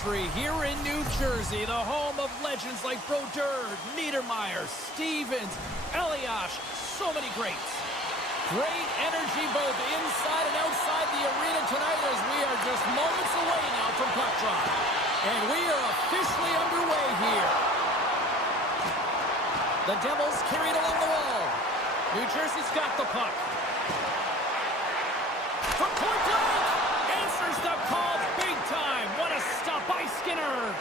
country, here in New Jersey, the home of legends like Brodeur, Niedermeyer, Stevens, Eliash, so many greats. Great energy both inside and outside the arena tonight as we are just moments away now from puck drop. And we are officially underway here. The Devils carried along the wall. New Jersey's got the puck. From point blank, answers the call big time. What a stop by Skinner.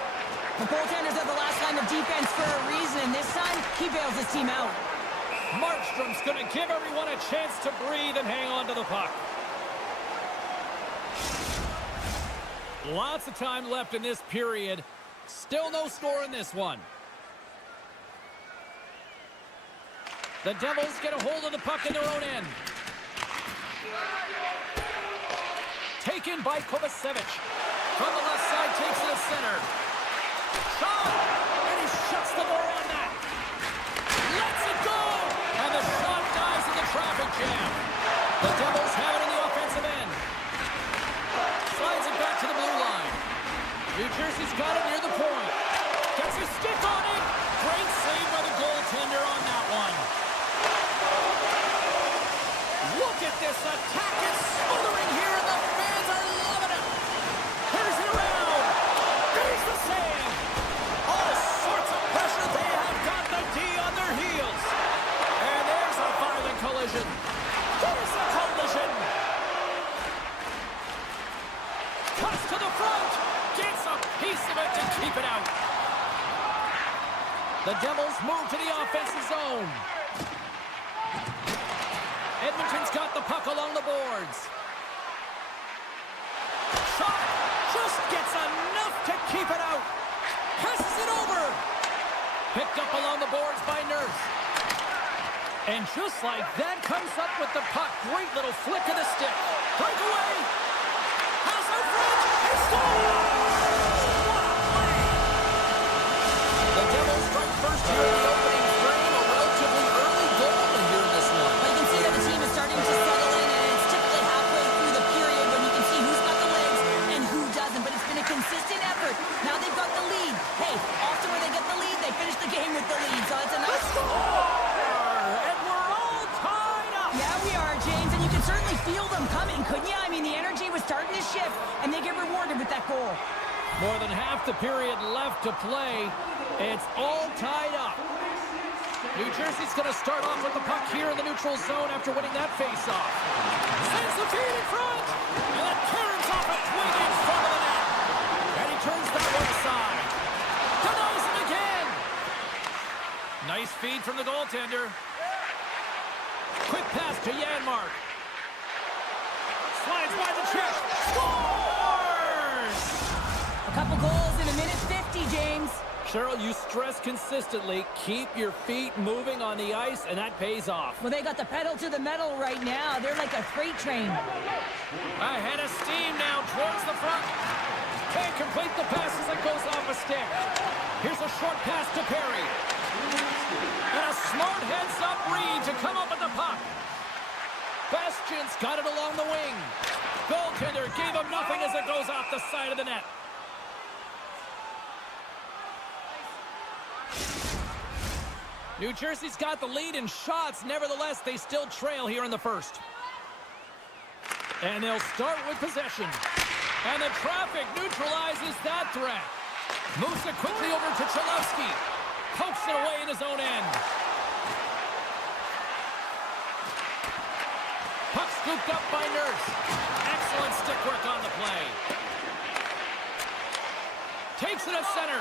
The goaltenders are the last line of defense for a reason. This time, he bails his team out. Markstrom's going to give everyone a chance to breathe and hang on to the puck. Lots of time left in this period. Still no score in this one. The Devils get a hold of the puck in their own end. Taken by Kovacevic. From the left side, takes it to center. Shot! And he shuts the door on that. Lets it go! And the shot dies in the traffic jam. The Devils have it in the offensive end. Slides it back to the blue line. New Jersey's got it near the point. Gets his stick on it. Great save by the goaltender on that one. Look at this attack. It's smothering here, and the fans are loving it. Here's it around. There's the save. All sorts of pressure. They have got the D on their heels. And there's a violent collision. There's a collision. Cuts to the front. Gets a piece of it to keep it out. The Devils move to the offensive zone. Edmonton's got the puck along the boards. Shot just gets enough to keep it out. Passes it over. Picked up along the boards by Nurse. And just like that, comes up with the puck. Great little flick of the stick. Breakaway. Pass out front. He scores! What a play! The Devils strike first here in the opening frame. A relatively early goal here in this one. You can see that the team is starting to settle in, and it's typically halfway through the period when you can see who's got the legs and who doesn't. But it's been a consistent effort. Now they've got the lead. Hey, often when they get the lead, they finish the game with the lead. So it's a nice score! And we're all tied up! Yeah, we are, James, and you can certainly feel them coming, couldn't you? I mean, the energy was starting to shift, and they get rewarded with that goal. More than half the period left to play. It's all tied up. New Jersey's going to start off with the puck here in the neutral zone after winning that face-off. Sends the feed in front, and then turns off a twig in front of the net. And he turns that one aside. Denies it again. Nice feed from the goaltender. Quick pass to Janmark. Slides by the chest. Scores! A couple goals in a minute 50, James. Cheryl, you stress consistently, keep your feet moving on the ice, and that pays off. Well, they got the pedal to the metal right now. They're like a freight train. Ahead of steam now towards the front. Can't complete the pass as it goes off a stick. Here's a short pass to Perry. And a smart heads-up read to come up with the puck. Bastian's got it along the wing. Goaltender gave him nothing as it goes off the side of the net. New Jersey's got the lead in shots. Nevertheless, they still trail here in the first. And they'll start with possession. And the traffic neutralizes that threat. Moves it quickly over to Cholowski. Pokes it away in his own end. Puck scooped up by Nurse. Excellent stick work on the play. Takes it at center.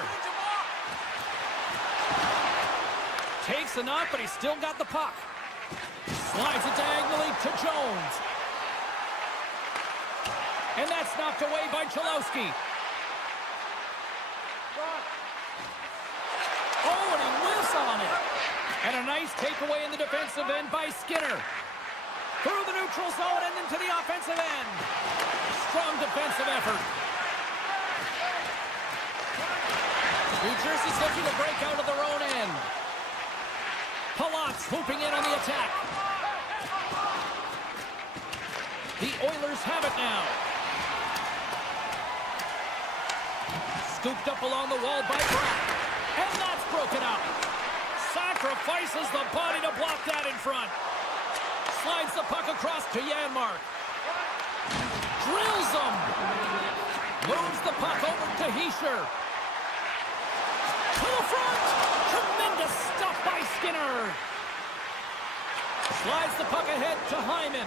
Takes enough, but he's still got the puck. Slides it diagonally to Jones. And that's knocked away by Cholowski. Oh, and he whiffs on it. And a nice takeaway in the defensive end by Skinner. Through the neutral zone and into the offensive end. Strong defensive effort. New Jersey's looking to break out of their own end. Palat's swooping in on the attack. The Oilers have it now. Scooped up along the wall by Pratt. And that's broken up. Sacrifices the body to block that in front. Slides the puck across to Janmark. Drills him. Moves the puck over to Hischier. To the front. Tremendous stuff by Skinner. Slides the puck ahead to Hyman.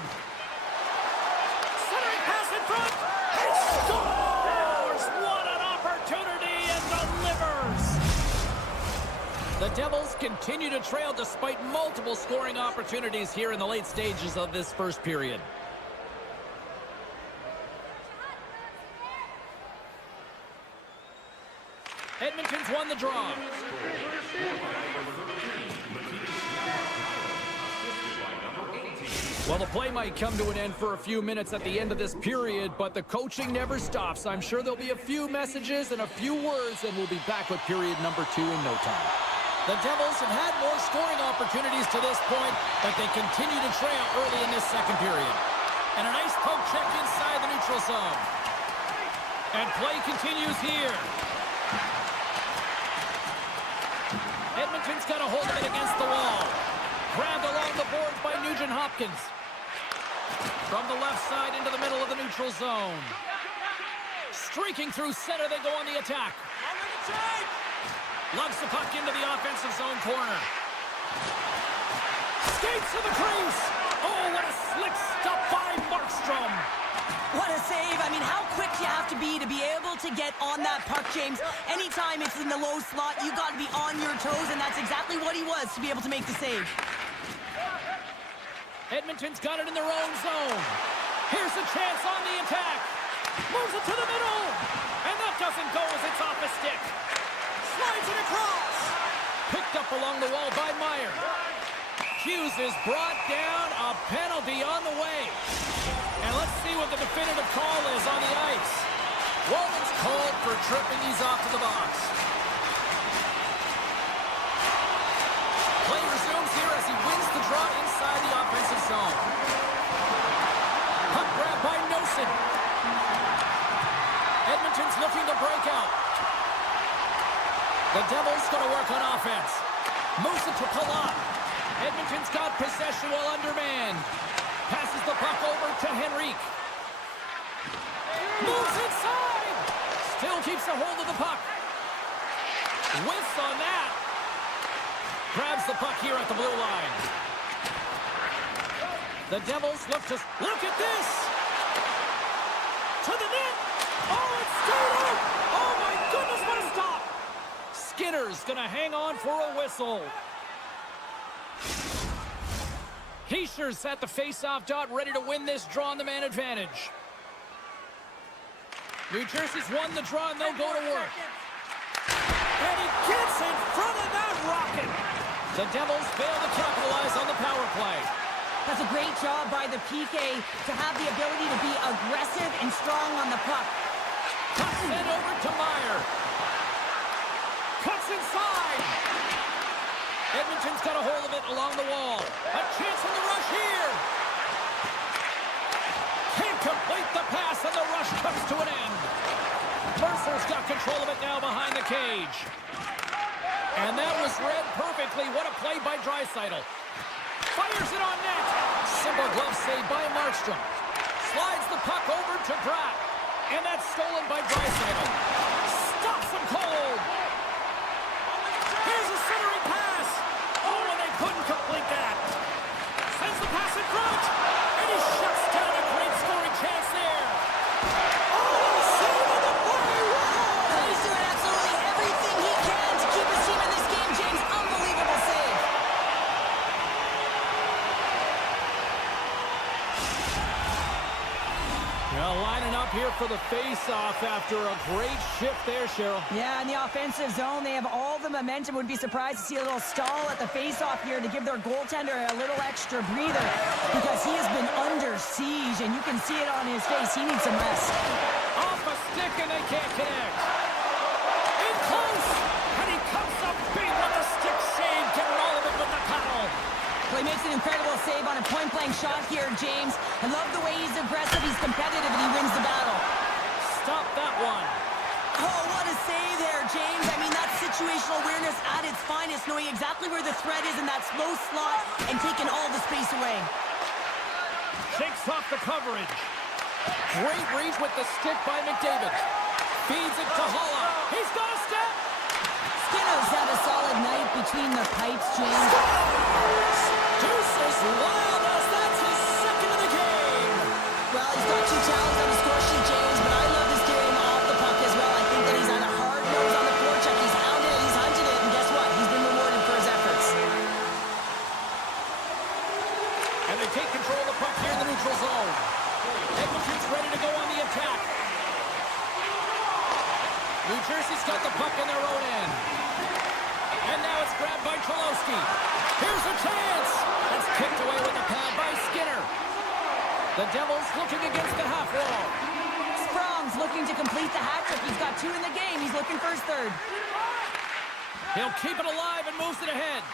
Centering pass in front. He scores! What an opportunity and delivers! The Devils continue to trail despite multiple scoring opportunities here in the late stages of this first period. Edmonton's won the draw. Well, the play might come to an end for a few minutes at the end of this period, but the coaching never stops. I'm sure there'll be a few messages and a few words, and we'll be back with period number 2 in no time. The Devils have had more scoring opportunities to this point, but they continue to trail early in this second period. And a nice poke check inside the neutral zone. And play continues here. Edmonton's got a hold of it against the wall. Grabbed along the boards by Nugent-Hopkins. From the left side into the middle of the neutral zone. Streaking through center, they go on the attack. Lugs the puck into the offensive zone corner. Skates to the crease. Oh, what a slick stop by Markstrom. What a save. I mean, how quick you have to be able to get on that puck, James. Anytime it's in the low slot, you got to be on your toes, and that's exactly what he was to be able to make the save. Edmonton's got it in their own zone. Here's a chance on the attack. Moves it to the middle. And that doesn't go as it's off a stick. Slides it across. Picked up along the wall by Meyer. Hughes is brought down. A penalty on the way. And let's see what the definitive call is on the ice. Roman's called for tripping. He's off to the box. Play resumes here as he wins the draw inside the offensive zone. Puck grab by Nosen. Edmonton's looking to break out. The Devils going to work on offense. Moves it to Palat. Edmonton's got possession while undermanned. Passes the puck over to Henrique. Moves inside. Still keeps a hold of the puck. Whiffs on that. Grabs the puck here at the blue line. The Devils look at this. To the net. Oh, it's stayed out. Oh, my goodness, what a stop. Skinner's going to hang on for a whistle. Hischier's at the face-off dot, ready to win this draw on the man advantage. New Jersey's won the draw, and they'll go to work. And he gets in front of that rocket. The Devils fail to capitalize on the power play. That's a great job by the PK to have the ability to be aggressive and strong on the puck. Puck sent over to Meyer. Cuts inside. Edmonton's got a hold of it along the wall. A chance on the rush here. Can't complete the pass, and the rush comes to an end. Mercer's got control of it now behind the cage. And that was read perfectly. What a play by Draisaitl. Fires it on net. Simple glove save by Markstrom. Slides the puck over to Pratt. And that's stolen by Draisaitl. Stops him cold. Here's a centering pass. Oh, and they couldn't complete that. Sends the pass in front. And he shuts down a great scoring chance there. Oh, save on the play. Wow. He's doing absolutely everything he can to keep his team in this game, James. Unbelievable save. Well, lining up here for the face-off after a great shift there, Cheryl. Yeah, in the offensive zone, they have all the momentum. Would be surprised to see a little stall at the face-off here to give their goaltender a little extra breather because he has been under siege, and you can see it on his face. He needs some rest. Off a stick, and they can't connect. In close, and he comes up big with the stick save, getting all of it with the paddle. Well, he makes an incredible save on a point-blank shot here, James. I love the way he's aggressive, he's competitive, and he wins the battle. Stop that one. Oh, what a save there, James. I mean, that's situational awareness at its finest, knowing exactly where the threat is in that slow slot and taking all the space away. Shakes off the coverage. Great read with the stick by McDavid. Feeds it to Holla. He's got a step. Skinner's had a solid night between the pipes, James. Deuces wild as that's his second of the game. Well, he's got 2 talents on the score sheet, James, but I love his game off the puck as well. I think that he's had a hard nose on the forecheck. He's hounded it, he's hunted it, and guess what? He's been rewarded for his efforts. And they take control of the puck here in the neutral zone. Edmonton's ready to go on the attack. New Jersey's got the puck in their own end. And now it's grabbed by Didowski. Here's a chance. It's kicked away with the pad by Skinner. The Devils looking against the half wall. Sprong's looking to complete the hat trick. He's got 2 in the game. He's looking for his 3rd. He'll keep it alive and moves it ahead.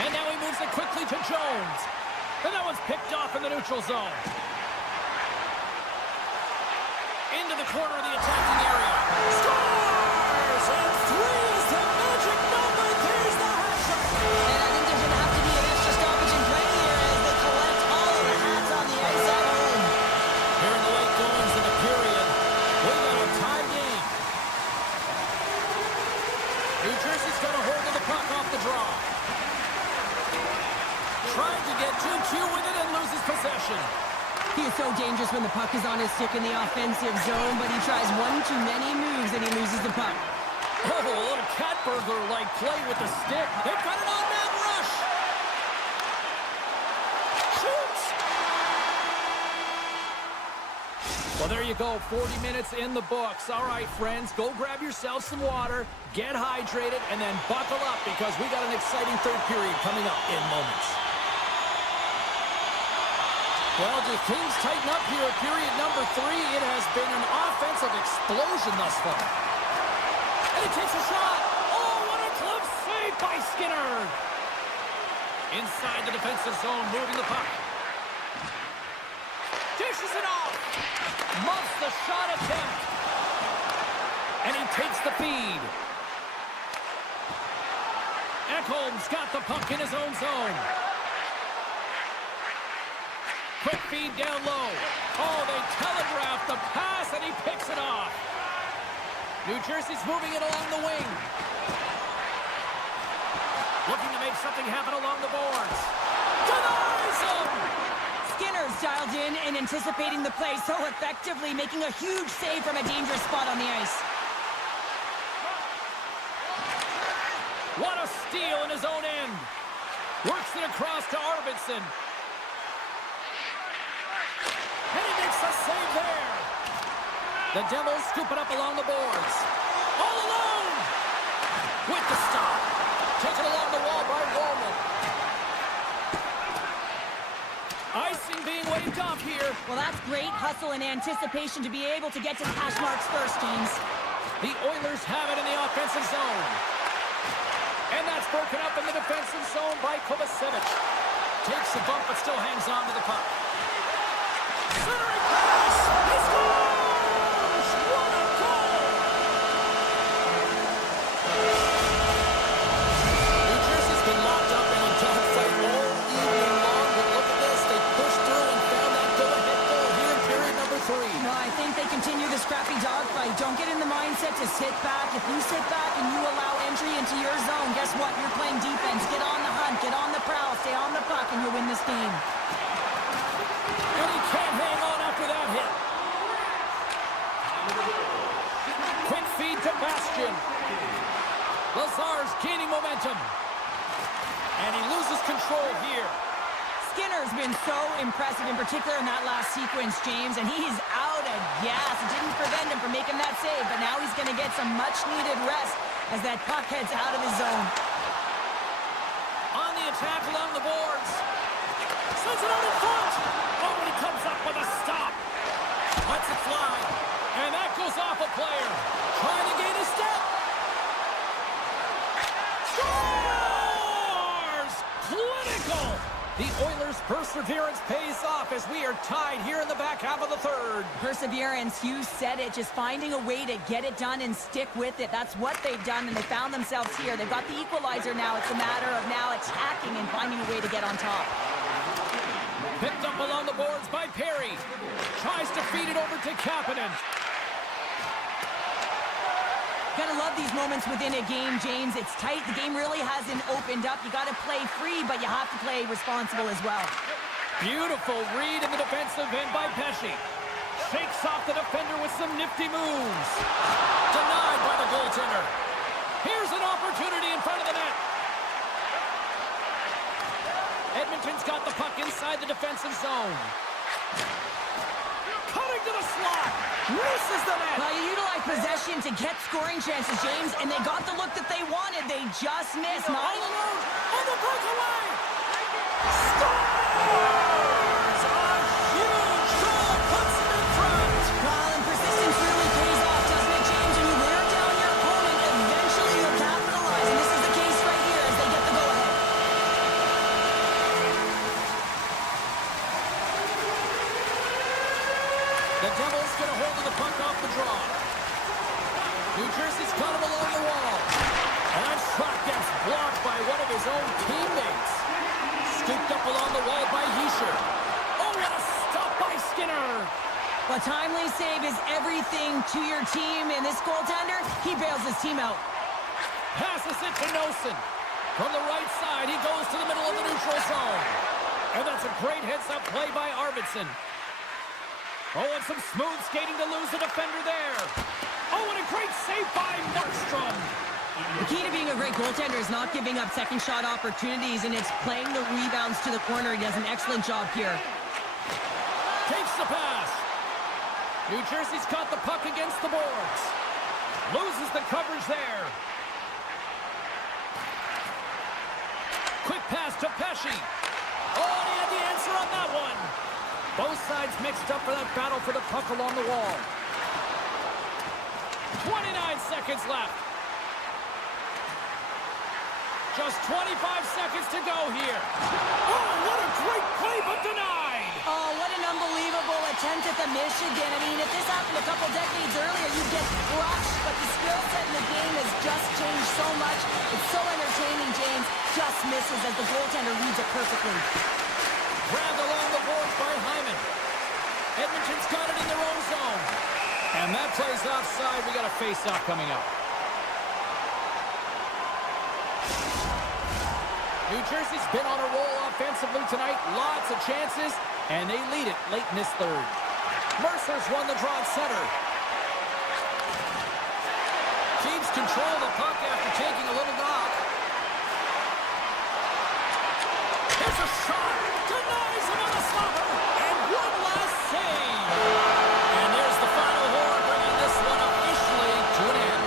And now he moves it quickly to Jones. And that one's picked off in the neutral zone. Into the corner of the attacking area. Scores! And 3 is the magic number. There's the hat trick. And I think there's going to have to be an extra stoppage in play here as they collect all of the hats on the ice at home. Here in the late goings of the period, we got a tie game. New Jersey's got a hold of the puck off the draw. Trying to get too cute with it and loses possession. He is so dangerous when the puck is on his stick in the offensive zone, but he tries one too many moves and he loses the puck. Oh, a little cat burglar-like play with the stick. They've got an on-man rush. Shoots! Well, there you go. 40 minutes in the books. All right, friends, go grab yourself some water, get hydrated, and then buckle up because we got an exciting 3rd period coming up in moments. Well, do things tighten up here at period number 3? It has been an offensive explosion thus far. And he takes a shot. Oh, what a glove save by Skinner. Inside the defensive zone, moving the puck. Dishes it off. Muffs the shot attempt. And he takes the feed. Ekholm's got the puck in his own zone. Quick feed down low. Oh, they telegraph the pass, and he picks it off. New Jersey's moving it along the wing. Looking to make something happen along the boards. Denies him! Skinner's dialed in and anticipating the play so effectively, making a huge save from a dangerous spot on the ice. What a steal in his own end. Works it across to Arvidsson. And he makes a save there. The Devils scoop it up along the boards. All alone! With the stop. Taken along the wall by Wallman. Icing being waved off here. Well, that's great hustle and anticipation to be able to get to the hash marks first, James. The Oilers have it in the offensive zone. And that's broken up in the defensive zone by Kovacevic. Takes the bump but still hangs on to the puck. Centering pass! He scores! What a goal! New Jersey's been locked up in a dogfight all evening long, but look at this. They pushed through and found that go-ahead goal here in period number 3. Well, I think they continue the scrappy dogfight. Don't get in the mindset to sit back. If you sit back and you allow entry into your zone, guess what? You're playing defense. Get on the hunt. Get on the prowl. Stay on the puck, and you'll win this game. And he can't hang on after that hit. Quick feed to Bastian. Lazar's gaining momentum. And he loses control here. Skinner's been so impressive, in particular in that last sequence, James, and he's out of gas. It didn't prevent him from making that save, but now he's going to get some much-needed rest as that puck heads out of his zone. On the attack along the boards. Sends it out in front. Oh, and he comes up with a stop. Lets it fly. And that goes off a player. Trying to gain a step. Scores! Clinical! The Oilers' perseverance pays off as we are tied here in the back half of the third. Perseverance, you said it, just finding a way to get it done and stick with it. That's what they've done, and they found themselves here. They've got the equalizer now. It's a matter of now attacking and finding a way to get on top. Picked up along the boards by Perry. Tries to feed it over to Kapanen. Gotta love these moments within a game, James. It's tight. The game really hasn't opened up. You gotta play free, but you have to play responsible as well. Beautiful read in the defensive end by Pesce. Shakes off the defender with some nifty moves. Denied by the goaltender. Here's an opportunity in front of the net. Edmonton's got the puck inside the defensive zone. Cutting to the slot. Misses the net. Well, you utilize possession to get scoring chances, James, and they got the look that they wanted. They just missed. All alone on the breakaway. Scores! A huge goal puts them in front. Well, and persistence really pays off, doesn't it, James? When you wear down your opponent, eventually you'll capitalize, and this is the case right here as they get the go-ahead. The Devils get a hold of the puck off the draw. New Jersey's got him along the wall. And that shot gets blocked by one of his own teammates. Scooped up along the wall by Hischier. Oh, what a stop by Skinner. A timely save is everything to your team, and this goaltender, he bails his team out. Passes it to Nosen. From the right side, he goes to the middle of the neutral zone. And that's a great heads-up play by Arvidsson. Oh, and some smooth skating to lose the defender there. Oh, and a great save by Markstrom. The key to being a great goaltender is not giving up second shot opportunities, and it's playing the rebounds to the corner. He does an excellent job here. Takes the pass. New Jersey's got the puck against the boards. Loses the coverage there. Quick pass to Pesce. Oh, and he had the answer on that one. Both sides mixed up for that battle for the puck along the wall. 29 seconds left. Just 25 seconds to go here. Oh, what a great play, but denied. Oh, what an unbelievable attempt at the Michigan. I mean, if this happened a couple decades earlier, you'd get crushed, but the skill set in the game has just changed so much. It's so entertaining, James. Just misses as the goaltender reads it perfectly. Grabbed along the boards by Hyman. Edmonton's got it in their own zone. And that play's offside. We got a face-off coming up. New Jersey's been on a roll offensively tonight. Lots of chances, and they lead it late in this third. Mercer's won the draw at center. Keeps control of the puck after taking a little knock. There's a shot. Denies him on the stopper. And one last save. And there's the final horn, bringing this one officially to an end.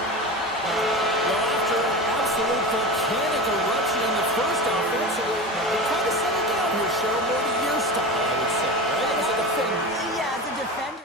Well, after an absolute volcanic eruption in the first offensively, it kind of settled down here, Cheryl, more to your style, I would say, right? As a defender. Yeah, as a defender.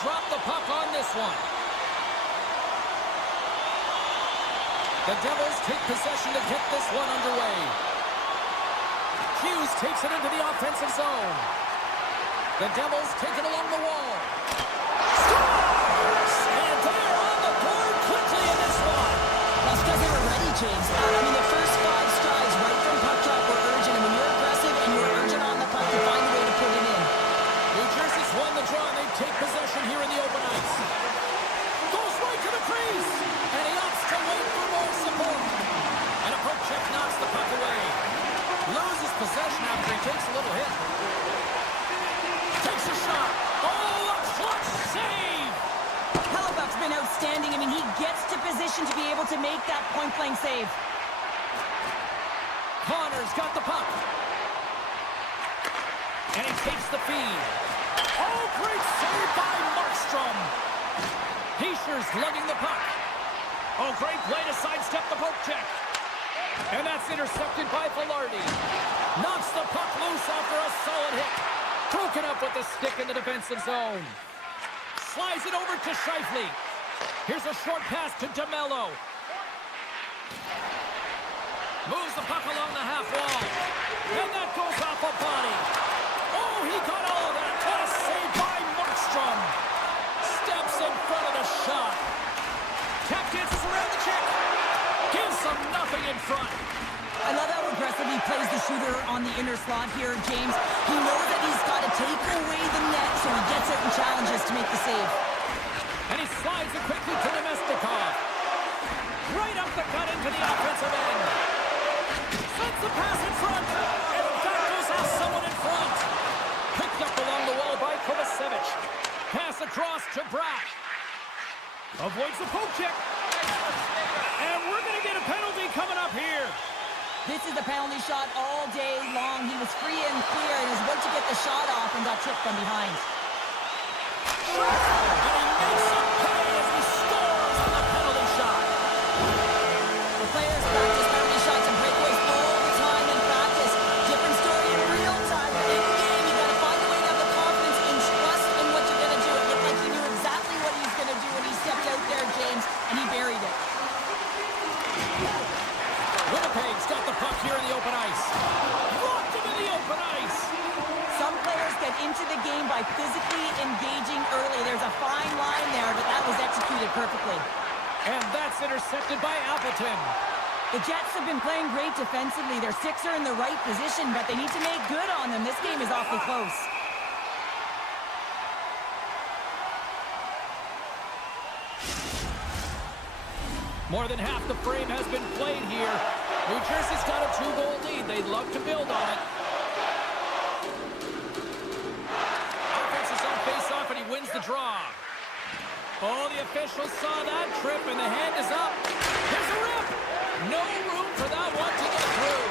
drop the puck on this one. The Devils take possession to get this one underway. Hughes takes it into the offensive zone. The Devils take it along the wall. Scores! And they're on the board quickly in this one. That's because they were ready, James. I mean, the first 5 strides right from puck drop were urgent. And when you're aggressive and you're urgent on the puck, you find a way to put it in. New Jersey's won the draw, and they take possession here in the open ice. Goes right to the crease, and he opts to wait for more support. And a poke check knocks the puck away. Loses possession after he takes a little hit. Takes a shot. Oh, a clutch save! Hellebuck's been outstanding. I mean, he gets to position to be able to make that point-blank save. Connor's got the puck. And he takes the feed. Oh, great save by Markstrom. Heischer's lugging the puck. Oh, great play to sidestep the poke check. And that's intercepted by Velarde. Knocks the puck loose after a solid hit. Broken up with the stick in the defensive zone. Slides it over to Scheifele. Here's a short pass to DeMello. Moves the puck along the half wall. And that goes off a body. Oh, he got all of that. What a save by Markstrom. Steps in front of the shot. Tap dances around the check. Gives them nothing in front. I love how aggressive he plays the shooter on the inner slot here, James. He knows that he's got to take away the net, so he gets out and challenges to make the save. And he slides it quickly to Nemestikov. Right up the gut into the offensive end. Sends the pass in front. And that goes off someone in front. Picked up along the wall by Kovacevic. Pass across to Bratt. Avoids the poke check. And we're going to get a penalty coming up here. This is the penalty shot all day long. He was free and clear and was about to get the shot off and got tripped from behind. And he makes some pay as he scores on the penalty shot. The players practice penalty shots and breakaways all the time in practice. Different story in real time. In game, you got to find a way to have the confidence and trust in what you're going to do. It looked like he knew exactly what he was going to do when he stepped out there, James, and he buried it. Winnipeg's got the puck here in the open ice. Blocked him in the open ice. Some players get into the game by physically engaging early. There's a fine line there, but that was executed perfectly. And that's intercepted by Appleton. The Jets have been playing great defensively. Their sticks are in the right position, but they need to make good on them. This game is awfully close. More than half the frame has been played here. New Jersey's got a 2-goal lead. They'd love to build on it. Offense is on face-off, and he wins the draw. Oh, the officials saw that trip, and the hand is up. There's a rip. No room for that one to get through.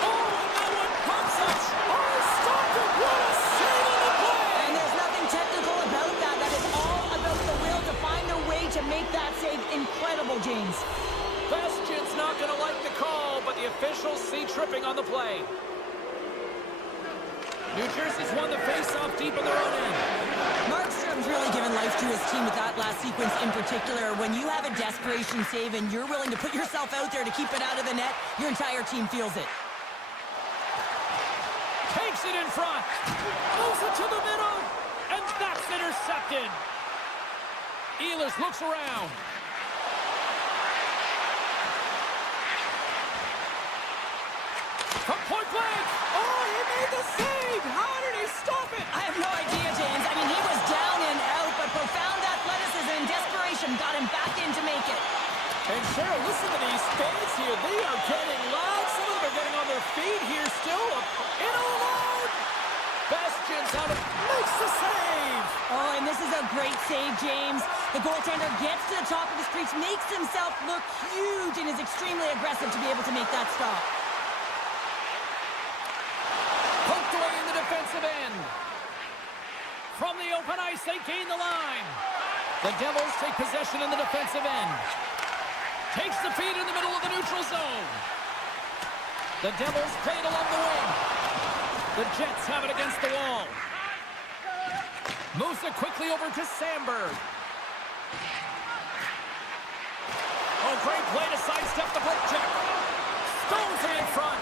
Oh, and that one pops up. Oh, stop it. What a save on the play. And there's nothing technical about that. That is all about the will to find a way to make that save incredible, James. Bastion's not going to like the call, but the officials see tripping on the play. New Jersey's won the face-off deep in their own end. Markstrom's really given life to his team with that last sequence in particular. When you have a desperation save and you're willing to put yourself out there to keep it out of the net, your entire team feels it. Takes it in front. Moves it to the middle. And that's intercepted. Ehlers looks around. From point blank. Oh, he made the save. How did he stop it? I have no idea, James. I mean, he was down and out, but profound athleticism and desperation got him back in to make it. And Cheryl, listen to these fans here. They are getting loud. Some of them are getting on their feet here still. In alone. Bastion's out of makes the save. Oh, and this is a great save, James. The goaltender gets to the top of his crease, makes himself look huge, and is extremely aggressive to be able to make that stop. Poked away in the defensive end. From the open ice, they gain the line. The Devils take possession in the defensive end. Takes the feed in the middle of the neutral zone. The Devils play it along the wing. The Jets have it against the wall. Moves it quickly over to Sandberg. Oh, great play to sidestep the poke check. Stones it in front.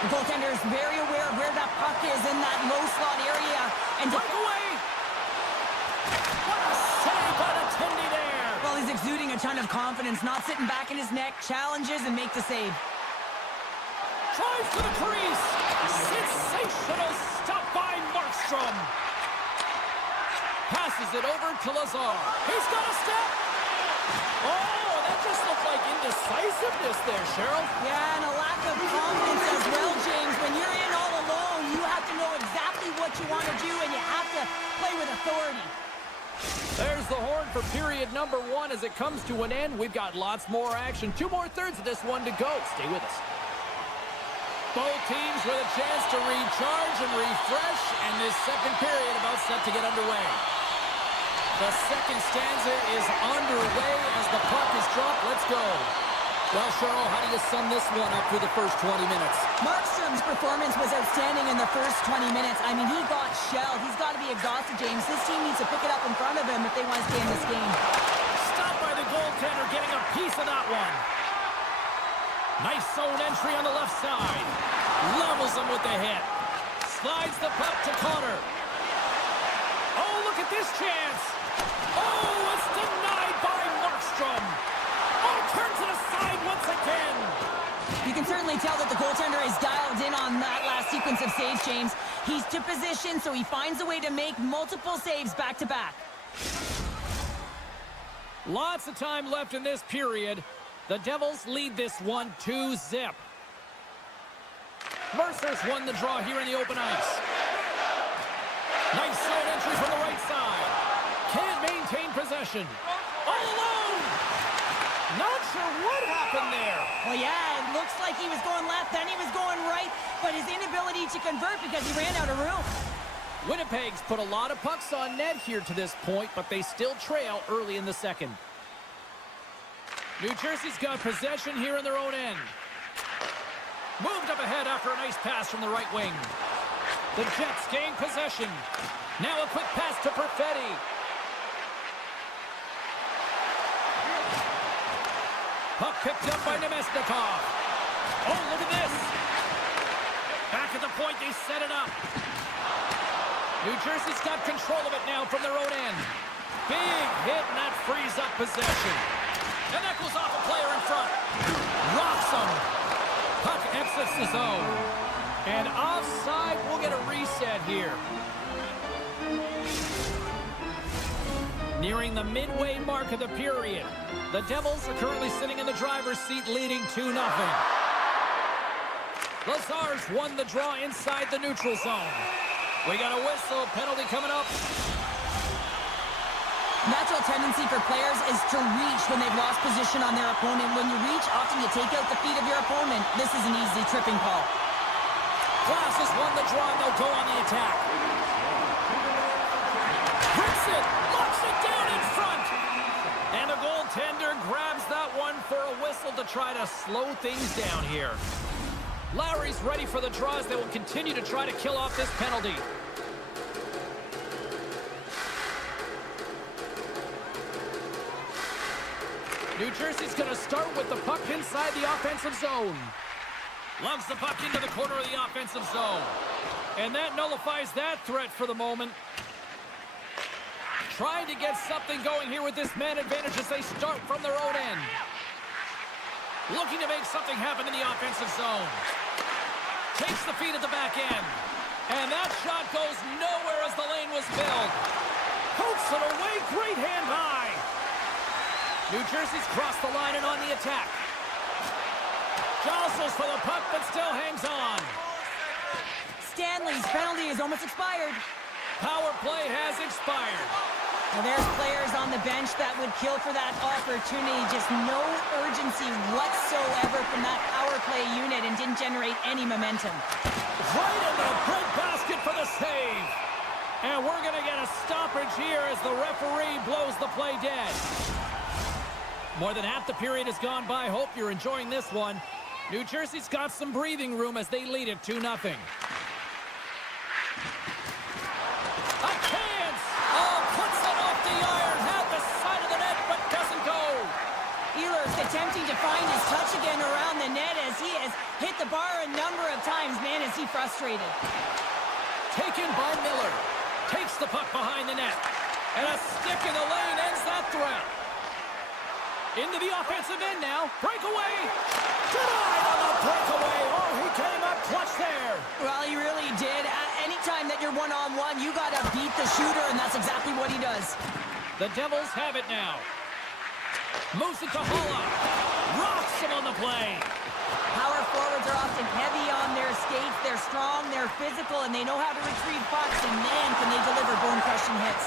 The goaltender is very aware of where that puck is in that low slot area. And Breakaway! What a save by the Tendy there! well, he's exuding a ton of confidence, not sitting back in his neck, challenges and make the save. Drives to the crease. Sensational stop by Markstrom. Passes it over to Lazar. He's got a step. Oh, that just looked like indecisiveness there, Cheryl. Yeah, and a lack of confidence as well, James. When you're in all alone, you have to know exactly what you want to do, and you have to play with authority. There's the horn for period number 1 as it comes to an end. We've got lots more action. 2 more thirds of this one to go. Stay with us. Both teams with a chance to recharge and refresh, and this second period about set to get underway. The second stanza is underway as the puck is dropped. Let's go. Well, Cheryl, how do you sum this one up through the first 20 minutes? Markstrom's performance was outstanding in the first 20 minutes. I mean, he got shelled. He's got to be exhausted, James. His team needs to pick it up in front of him if they want to stay in this game. Stopped by the goaltender, getting a piece of that one. Nice zone entry on the left side. Levels him with the hit. Slides the puck to Connor. Oh, look at this chance. Oh, it's denied by Markstrom. Oh, turns it aside once again. You can certainly tell that the goaltender is dialed in on that last sequence of saves, James. He's to position, so he finds a way to make multiple saves back-to-back. Lots of time left in this period. The Devils lead this one 2-0. Mercer's won the draw here in the open ice. Nice zone entry from the right side. Can't maintain possession. All alone! Not sure what happened there. Well, yeah, it looks like he was going left, then he was going right, but his inability to convert because he ran out of room. Winnipeg's put a lot of pucks on net here to this point, but they still trail early in the second. New Jersey's got possession here in their own end. Moved up ahead after a nice pass from the right wing. The Jets gain possession. Now a quick pass to Perfetti. Puck picked up by Nemesnikov. Oh, look at this. Back at the point, they set it up. New Jersey's got control of it now from their own end. Big hit, and that frees up possession. And that goes off a player in front. Rocks him. Puck exits the zone. And offside, we'll get a reset here. Nearing the midway mark of the period. The Devils are currently sitting in the driver's seat, leading 2-0. Lazar's won the draw inside the neutral zone. We got a whistle, penalty coming up. Natural tendency for players is to reach when they've lost position on their opponent. When you reach, often you take out the feet of your opponent. This is an easy tripping call. Glass has won the draw, and they'll go on the attack. Hits it, locks it down in front. And the goaltender grabs that one for a whistle to try to slow things down here. Lowry's ready for the draws. They will continue to try to kill off this penalty. New Jersey's going to start with the puck inside the offensive zone. Loves the puck into the corner of the offensive zone. And that nullifies that threat for the moment. Trying to get something going here with this man advantage as they start from their own end. Looking to make something happen in the offensive zone. Takes the feed at the back end. And that shot goes nowhere as the lane was filled. Pokes it away, great hand high. New Jersey's crossed the line and on the attack. Jostles for the puck, but still hangs on. Stanley's penalty is almost expired. Power play has expired. Now there's players on the bench that would kill for that opportunity. Just no urgency whatsoever from that power play unit and didn't generate any momentum. Right in the breadbasket for the save. And we're going to get a stoppage here as the referee blows the play dead. More than half the period has gone by. Hope you're enjoying this one. New Jersey's got some breathing room as they lead it 2-0. A chance! Oh, find his touch again around the net as he has hit the bar a number of times. Man, is he frustrated. Taken by Miller. Takes the puck behind the net. And a stick in the lane ends that threat. Into the offensive end now. Breakaway. Denied on the breakaway. Oh, he came up clutch there. Well, he really did. Anytime that you're one-on-one, you got to beat the shooter, and that's exactly what he does. The Devils have it now. Moves it to Holla. Rocks him on the play. Power forwards are often heavy on their skates. They're strong, they're physical, and they know how to retrieve pucks, and man, can they deliver bone-crushing hits.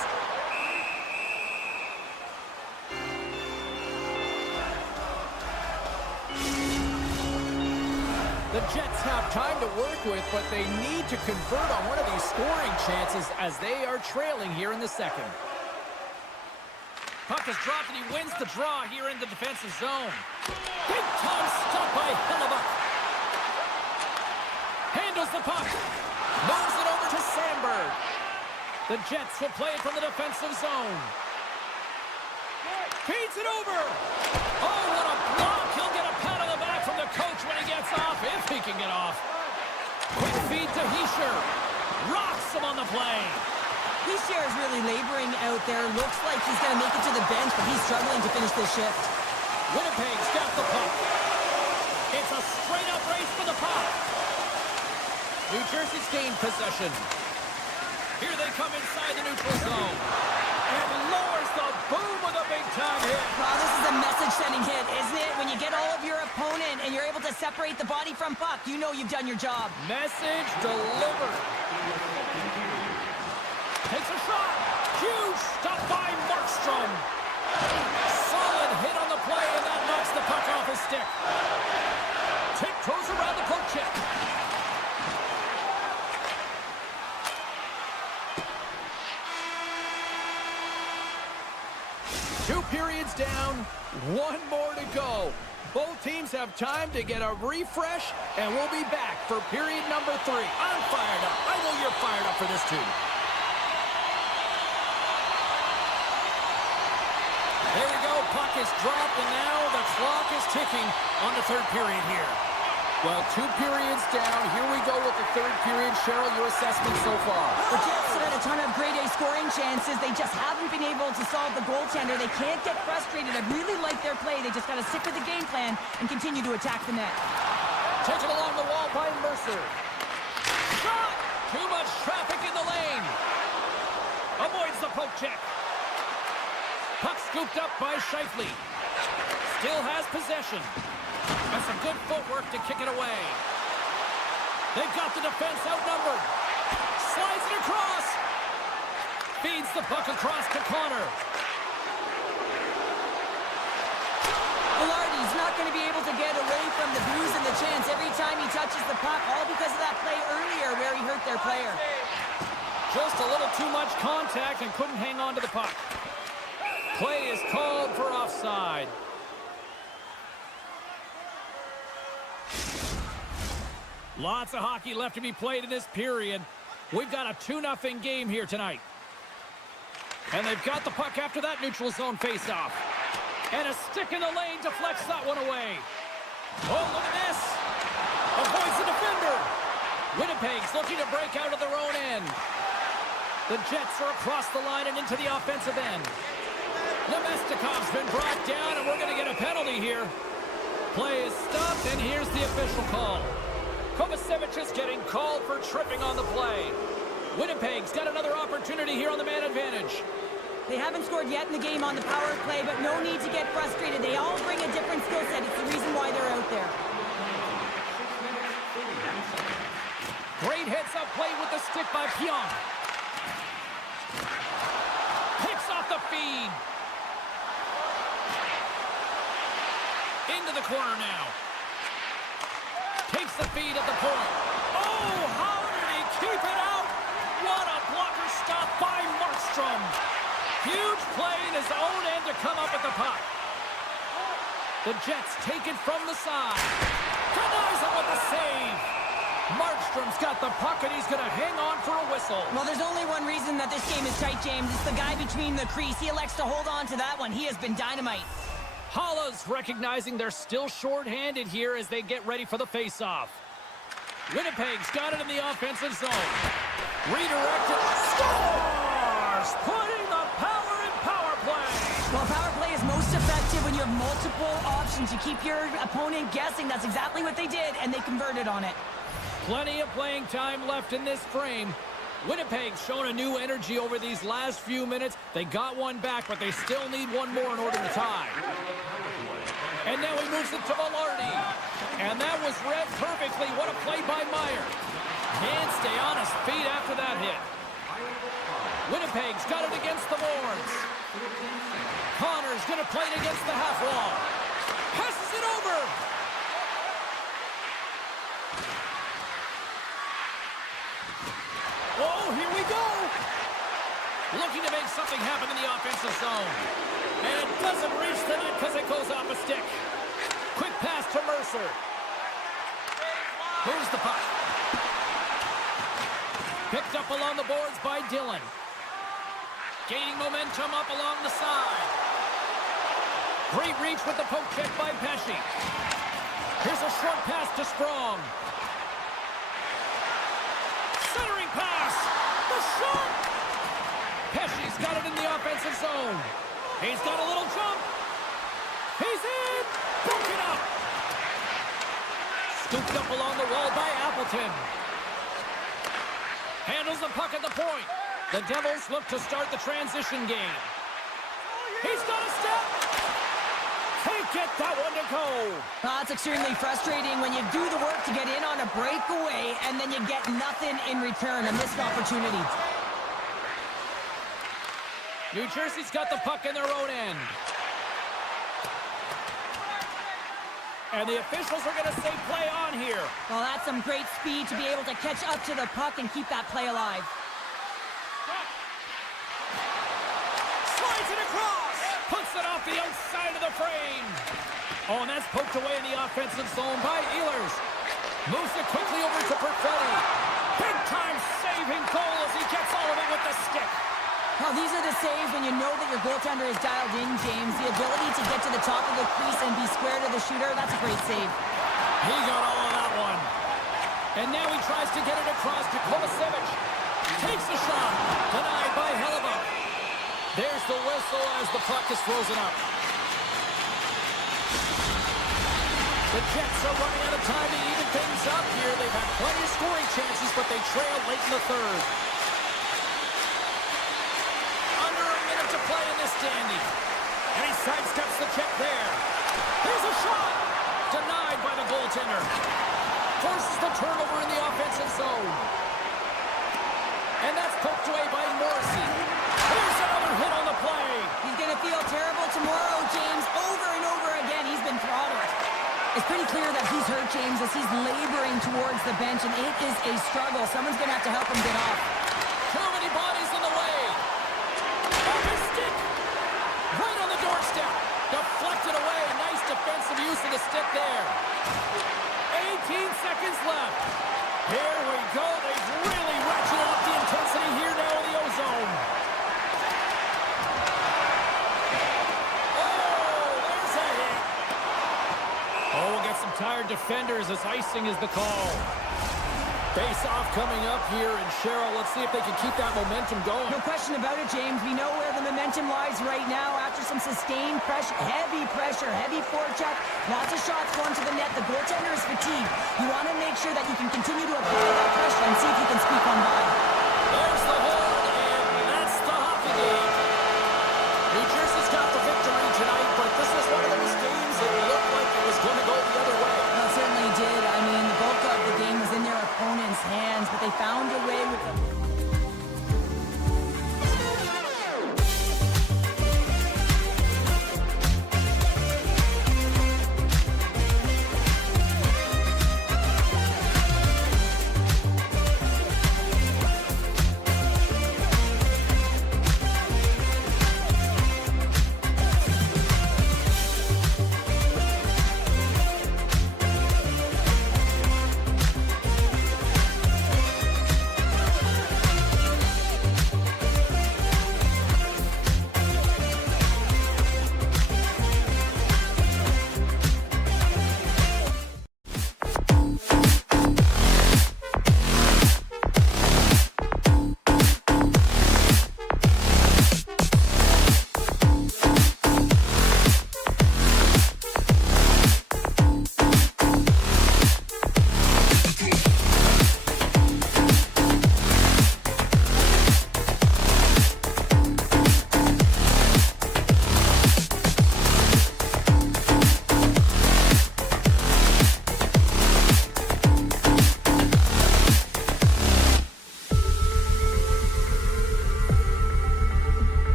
The Jets have time to work with, but they need to convert on one of these scoring chances as they are trailing here in the second. Puck is dropped and he wins the draw here in the defensive zone. Big time stop by Hellebuck. Handles the puck. Moves it over to Sandberg. The Jets will play it from the defensive zone. Feeds it over. Oh, what a block. He'll get a pat on the back from the coach when he gets off, if he can get off. Quick feed to Hischier. Rocks him on the play. Hischier is really laboring out there. Looks like he's going to make it to the bench, but he's struggling to finish this shift. Winnipeg's got the puck. It's a straight-up race for the puck. New Jersey's gained possession. Here they come inside the neutral zone. And lowers the boom with a big-time hit. Wow, this is a message-sending hit, isn't it? When you get all of your opponent and you're able to separate the body from puck, you know you've done your job. Message delivered. Takes a shot. Huge stop by Markstrom. Solid hit on the play, and that knocks the puck off his stick. Tiptoes around the poke check. Two periods down, one more to go. Both teams have time to get a refresh, and we'll be back for period number 3. I'm fired up. I know you're fired up for this too. There we go. Puck is dropped, and now the clock is ticking on the third period here. Well, 2 periods down. Here we go with the third period. Cheryl, your assessment so far? The Jets have had a ton of grade A scoring chances. They just haven't been able to solve the goaltender. They can't get frustrated. I really like their play. They just got to stick with the game plan and continue to attack the net. Taken along the wall by Mercer. Shot! Too much traffic in the lane. Avoids the poke check. Puck scooped up by Scheifele. Still has possession. And some good footwork to kick it away. They've got the defense outnumbered. Slides it across. Feeds the puck across to Connor. Velarde's not going to be able to get away from the bruise and the chance every time he touches the puck, all because of that play earlier where he hurt their player. Just a little too much contact and couldn't hang on to the puck. Play is called for offside. Lots of hockey left to be played in this period. We've got a 2-0 game here tonight. And they've got the puck after that neutral zone faceoff. And a stick in the lane deflects that one away. Oh, look at this. Avoids the defender. Winnipeg's looking to break out of their own end. The Jets are across the line and into the offensive end. Nemestikov's been brought down, and we're going to get a penalty here. Play is stopped, and here's the official call. Kovacevic is getting called for tripping on the play. Winnipeg's got another opportunity here on the man advantage. They haven't scored yet in the game on the power play, but no need to get frustrated. They all bring a different skill set. It's the reason why they're out there. Great heads-up play with the stick by Pion. Picks off the feed. Into the corner now. Takes the feed at the point. Oh, how did he keep it out? What a blocker stop by Markstrom. Huge play in his own end to come up with the puck. The Jets take it from the side. Denies him with the save. Markstrom's got the puck, and he's going to hang on for a whistle. Well, there's only one reason that this game is tight, James. It's the guy between the crease. He elects to hold on to that one. He has been dynamite. Holla's recognizing they're still short-handed here as they get ready for the face-off. Winnipeg's got it in the offensive zone. Redirected. Scores! Putting the power in power play. Well, power play is most effective when you have multiple options. You keep your opponent guessing. That's exactly what they did, and they converted on it. Plenty of playing time left in this frame. Winnipeg's shown a new energy over these last few minutes. They got one back, but they still need one more in order to tie. And now he moves it to Velarde. And that was read perfectly. What a play by Meyer. Can't stay on his feet after that hit. Winnipeg's got it against the boards. Connor's going to play it against the half wall. Passes it over. Oh, here we go. Looking to make something happen in the offensive zone. And it doesn't reach the net because it goes off a stick. Quick pass to Mercer. Moves the puck. Picked up along the boards by Dillon. Gaining momentum up along the side. Great reach with the poke check by Pesce. Here's a short pass to Strong. Centering pass. The shot. Pesce's got it in the offensive zone. He's got a little jump. He's in. Broken up. Scooped up along the wall by Appleton. Handles the puck at the point. The Devils look to start the transition game. He's got a step. Can't get that one to go. It's extremely frustrating when you do the work to get in on a breakaway and then you get nothing in return, a missed opportunity. New Jersey's got the puck in their own end. And the officials are going to say play on here. Well, that's some great speed to be able to catch up to the puck and keep that play alive. Slides it across. Puts it off the outside of the frame. Oh, and that's poked away in the offensive zone by Ehlers. Moves it quickly over to Perfetti. Big time saving goal as he gets all of it with the stick. Well, these are the saves when you know that your goaltender is dialed in, James. The ability to get to the top of the crease and be square to the shooter, that's a great save. He got all of that one. And now he tries to get it across to Kovacevic. Takes the shot. Denied by Hellebuck. There's the whistle as the puck is frozen up. The Jets are running out of time to even things up here. They've had plenty of scoring chances, but they trail late in the third. To play in this dandy. And he sidesteps the check there. Here's a shot. Denied by the goaltender. Forces the turnover in the offensive zone. And that's poked away by Morrissey. Here's another hit on the play. He's going to feel terrible tomorrow, James. Over and over again, he's been throttled. It's pretty clear that he's hurt, James, as he's laboring towards the bench, and it is a struggle. Someone's going to have to help him get off. Too many bodies in the way. Stick right on the doorstep. Deflected away. Nice defensive use of the stick there. 18 seconds left. Here we go. They've really ratcheted up the intensity here now in the ozone. Oh, there's a hit. Oh, we'll get some tired defenders as icing is the call. Face-off coming up here, and Cheryl, let's see if they can keep that momentum going. No question about it, James. We know where the momentum lies right now after some sustained pressure, heavy forecheck, lots of shots going to the net. The goaltender is fatigued. You want to make sure that you can continue to apply that pressure and see if you can squeak one by. There's the hold, and that's the hockey game. New Jersey's got the victory tonight, but this was one of those games that looked like it was going to go the other way. Well, it certainly did. I mean, the bulk of the game was in their opponent's hands, but they found a way with the...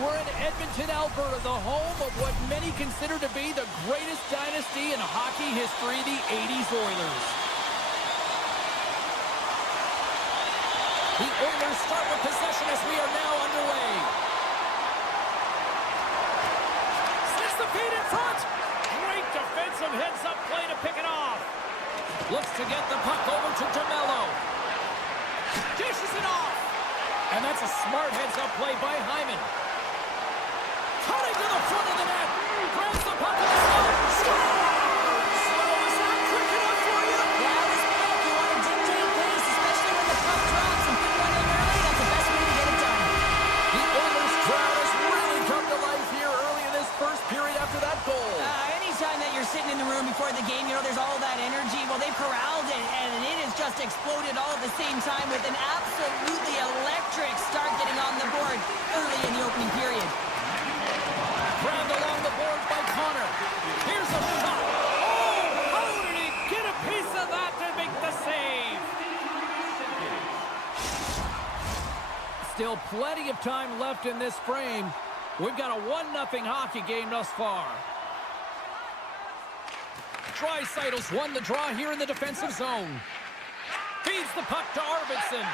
We're in Edmonton, Alberta, the home of what many consider to be the greatest dynasty in hockey history, the 80s Oilers. The Oilers start with possession as we are now underway. Sets the feed in front. Great defensive heads-up play to pick it off. Looks to get the puck over to DeMello. Dishes it off. And that's a smart heads-up play by Hyman. Cutting to the front of the net. Grabs the puck in the slot. Scores! So is that quick enough for you? Yeah, it was quick. You want to dictate pace, especially when the puck drops and put one in early. That's the best way to get it done. The Oilers crowd has really come to life here early in this first period after that goal. Anytime that you're sitting in the room before the game, you know, there's all that energy. Well, they've corralled it, and it has just exploded all at the same time with an absolutely electric start getting on the board early in the opening period. Grabbed along the boards by Connor. Here's a shot. Oh, how did he get a piece of that to make the save? Still plenty of time left in this frame. We've got a 1-0 hockey game thus far. Draisaitl's won the draw here in the defensive zone. Feeds the puck to Arvidsson.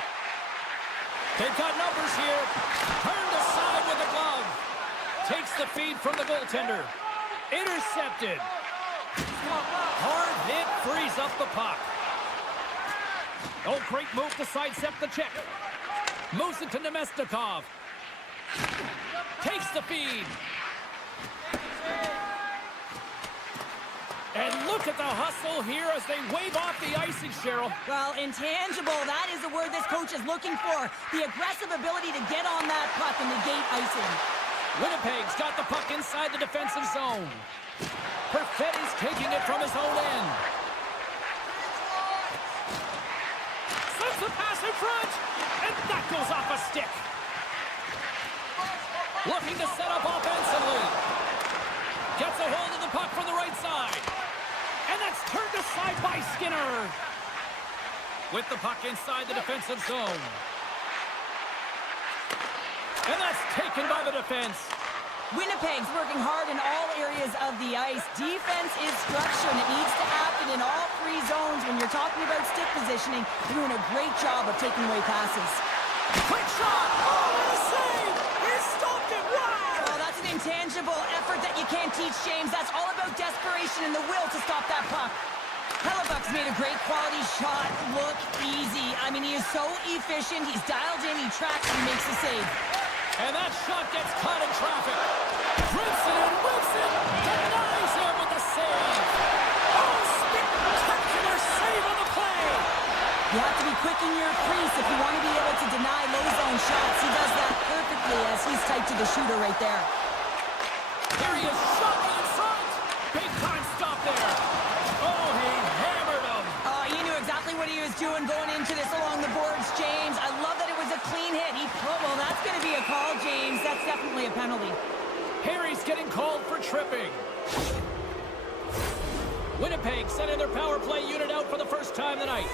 They've got numbers here. Turned aside with a glove. Takes the feed from the goaltender. Intercepted. Hard hit frees up the puck. Oh, great move to sidestep the check. Moves it to Nemestikov. Takes the feed. And look at the hustle here as they wave off the icing, Cheryl. Well, intangible, that is the word this coach is looking for. The aggressive ability to get on that puck and negate icing. Winnipeg's got the puck inside the defensive zone. Perfetti's taking it from his own end. Sends the pass in front, and that goes off a stick. Looking to set up offensively. Gets a hold of the puck from the right side. And that's turned aside by Skinner. With the puck inside the defensive zone. And that's taken by the defense. Winnipeg's working hard in all areas of the ice. Defense is structure, and it needs to happen in all three zones. When you're talking about stick positioning, you're doing a great job of taking away passes. Quick shot! Oh, what a save! He stopped it! Wow! Oh, that's an intangible effort that you can't teach, James. That's all about desperation and the will to stop that puck. Hellebuck's made a great quality shot look easy. I mean, he is so efficient. He's dialed in, he tracks, and he makes the save. And that shot gets caught in traffic. Drips it and whips it. Denies him with the save. Oh, spectacular save on the play. You have to be quick in your crease if you want to be able to deny low zone shots. He does that perfectly as he's tight to the shooter right there. There he is, shot in front. Big time stop there. Oh, he hammered him. Oh, he knew exactly what he was doing going into this along the boards, James. I love that it was a clean hit. Well, that's going to be a call, James. That's definitely a penalty. Harry's getting called for tripping. Winnipeg sending their power play unit out for the first time tonight.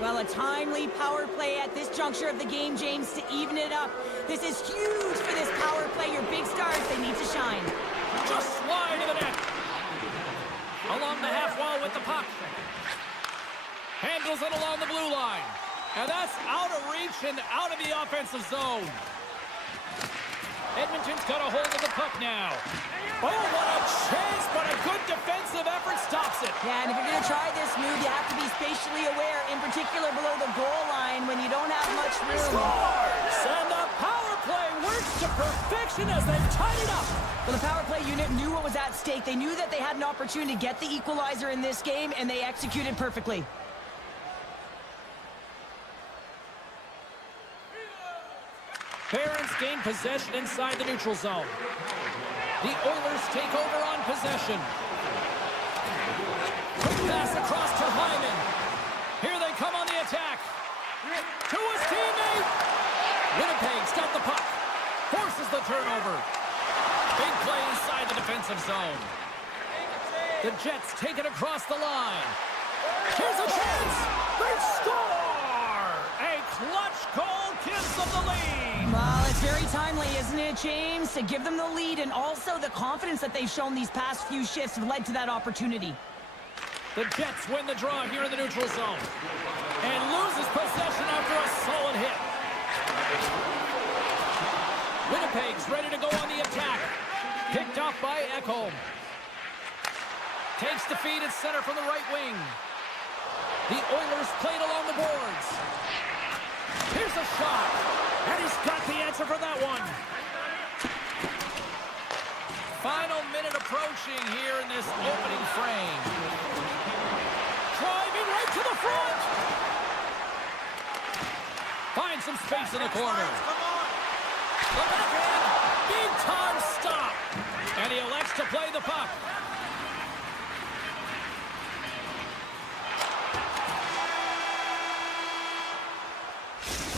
Well, a timely power play at this juncture of the game, James, to even it up. This is huge for this power play. Your big stars, they need to shine. Just wide of the net. Along the half wall with the puck. Handles it along the blue line. And that's out of reach and out of the offensive zone. Edmonton's got a hold of the puck now. Oh, what a chance, but a good defensive effort stops it. Yeah, and if you're going to try this move, you have to be spatially aware, in particular below the goal line when you don't have much room. Scores! And the power play works to perfection as they tied it up. Well, the power play unit knew what was at stake. They knew that they had an opportunity to get the equalizer in this game, and they executed perfectly. Barons gain possession inside the neutral zone. The Oilers take over on possession. Quick pass across to Hyman. Here they come on the attack. To his teammate. Winnipeg's got the puck. Forces the turnover. Big play inside the defensive zone. The Jets take it across the line. Here's a chance. They score! A clutch goal gives them the lead. Well, it's Very timely, isn't it, James? To give them the lead, and also the confidence that they've shown these past few shifts have led to that opportunity. The Jets win the draw here in the neutral zone. And loses possession after a solid hit. Winnipeg's ready to go on the attack. Picked off by Ekholm. Takes the feed at center from the right wing. The Oilers played along the boards. Here's a shot. And he's got the answer for that one. Final minute approaching here in this opening frame. Driving right to the front. Finds some space in the corner. The backhand. Big time stop. And he elects to play the puck.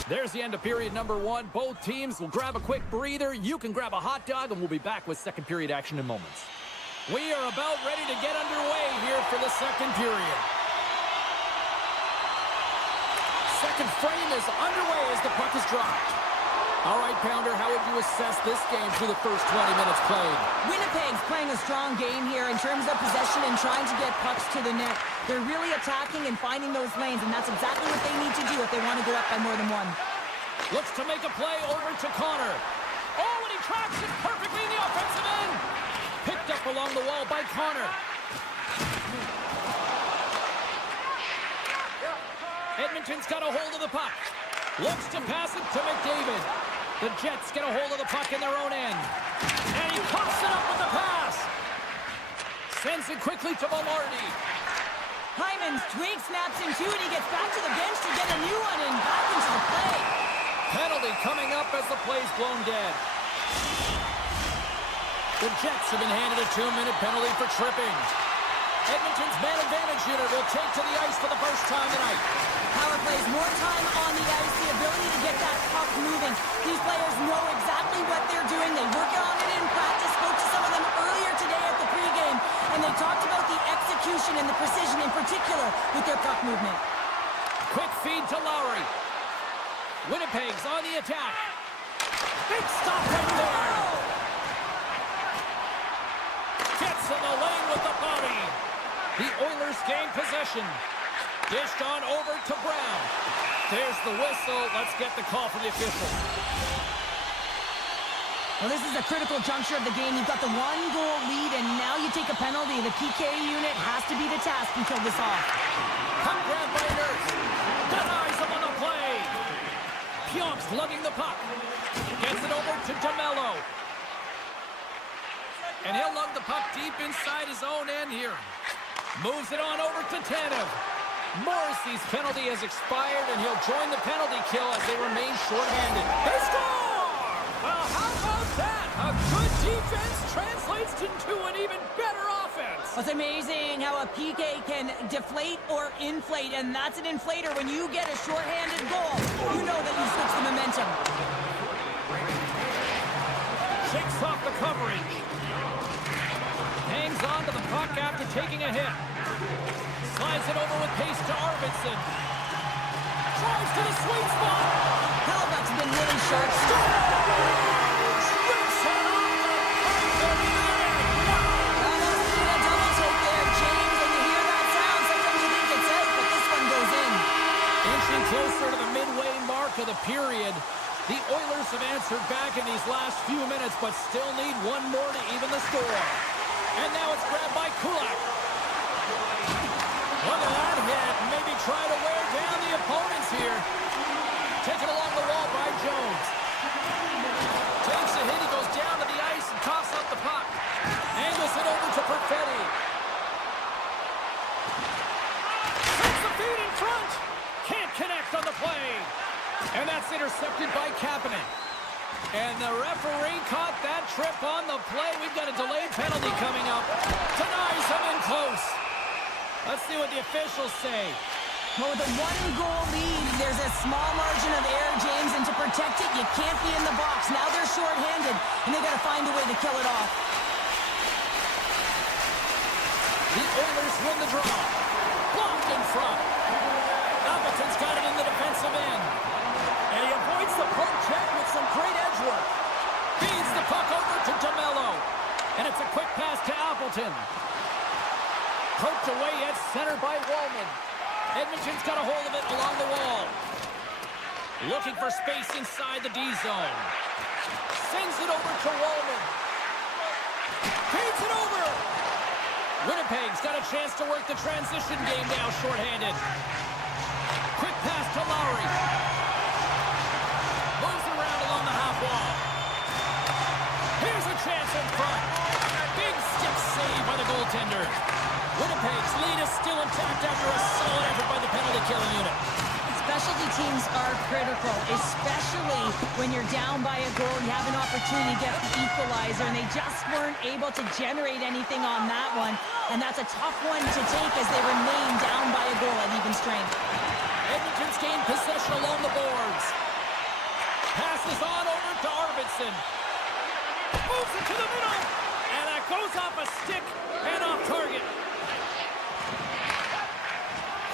There's the end of period number one. Both teams will grab a quick breather. You can grab a hot dog, and we'll be back with second period action in moments. We are about ready to get underway here for the second period. Second frame is underway as the puck is dropped. All right, Pounder, how would you assess this game through the first 20 minutes played? Winnipeg's playing a strong game here in terms of possession and trying to get pucks to the net. They're really attacking and finding those lanes, and that's exactly what they need to do if they want to go up by more than one. Looks to make a play over to Connor. Oh, and he tracks it perfectly in the offensive end. Picked up along the wall by Connor. Edmonton's got a hold of the puck. Looks to pass it to McDavid. The Jets get a hold of the puck in their own end. And he pops it up with the pass. Sends it quickly to Velarde. Hyman's twig snaps in two, and he gets back to the bench to get a new one and back into the play. Penalty coming up as the play's blown dead. The Jets have been handed a 2-minute penalty for tripping. Edmonton's man advantage unit will take to the ice for the first time tonight. Power plays more time on the ice, the ability to get that puck moving. These players know exactly what they're doing. They work on it in practice. Spoke to some of them earlier today at the pregame, and they talked about the execution and the precision in particular with their puck movement. Quick feed to Lowry. Winnipeg's on the attack. Big stop right there. Gets in the lane with the body. The Oilers gain possession. Dished on over to Brown. There's the whistle. Let's get the call from the official. Well, this is a critical juncture of the game. You've got the one-goal lead, and now you take a penalty. The PK unit has to be the task and kill this off. Puck grab by Nurse. Denies him on the play. Pionk's lugging the puck. Gets it over to DeMello. And he'll lug the puck deep inside his own end here. Moves it on over to Tanev. Morrissey's penalty has expired, and he'll join the penalty kill as they remain shorthanded. They score! Well, how about that? A good defense translates into an even better offense. It's amazing how a PK can deflate or inflate, and that's an inflator. When you get a shorthanded goal, you know that you switch the momentum. Shakes off the coverage. Hangs on to the puck after taking a hit. Slides it over with pace to Arvidsson. Drives to the sweet spot. Hellebuyck's been really sharp. Rips it off the net. Almost need a double take there, James. When you hear that sound, sometimes you think it's out, but this one goes in. Inching closer to the midway mark of the period. The Oilers have answered back in these last few minutes, but still need one more to even the score. And now it's grabbed by Kulak. Look at that hit. Maybe try to wear down the opponents here. Taken along the wall by Jones. Takes a hit. He goes down to the ice and coughs up the puck. Angles it over to Perfetti. Sets the feet in front. Can't connect on the play. And that's intercepted by Kapanen. And the referee caught that trip on the play. We've got a delayed penalty coming up. Denies him in close. Let's see what the officials say. Well, with a one-goal lead, there's a small margin of error, James, and to protect it, you can't be in the box. Now they're shorthanded, and they got to find a way to kill it off. The Oilers win the draw. Blocked in front. Appleton's got it in the defensive end. And he avoids the poke check with some great edge work. Feeds the puck over to DeMello. And it's a quick pass to Appleton. Poked away at center by Wallman. Edmonton's got a hold of it along the wall. Looking for space inside the D zone. Sends it over to Wallman. Feeds it over. Winnipeg's got a chance to work the transition game now shorthanded. Quick pass to Lowry. Moves it around along the half wall. Here's a chance in front. Big stick save by the goaltender. Winnipeg's lead is still intact after a solid effort by the penalty killing unit. Specialty teams are critical, especially when you're down by a goal. You have an opportunity to get the equalizer, and they just weren't able to generate anything on that one. And that's a tough one to take as they remain down by a goal at even strength. Edmonton's gained possession along the boards. Passes on over to Arvidsson. Moves it to the middle. And that goes off a stick and off target.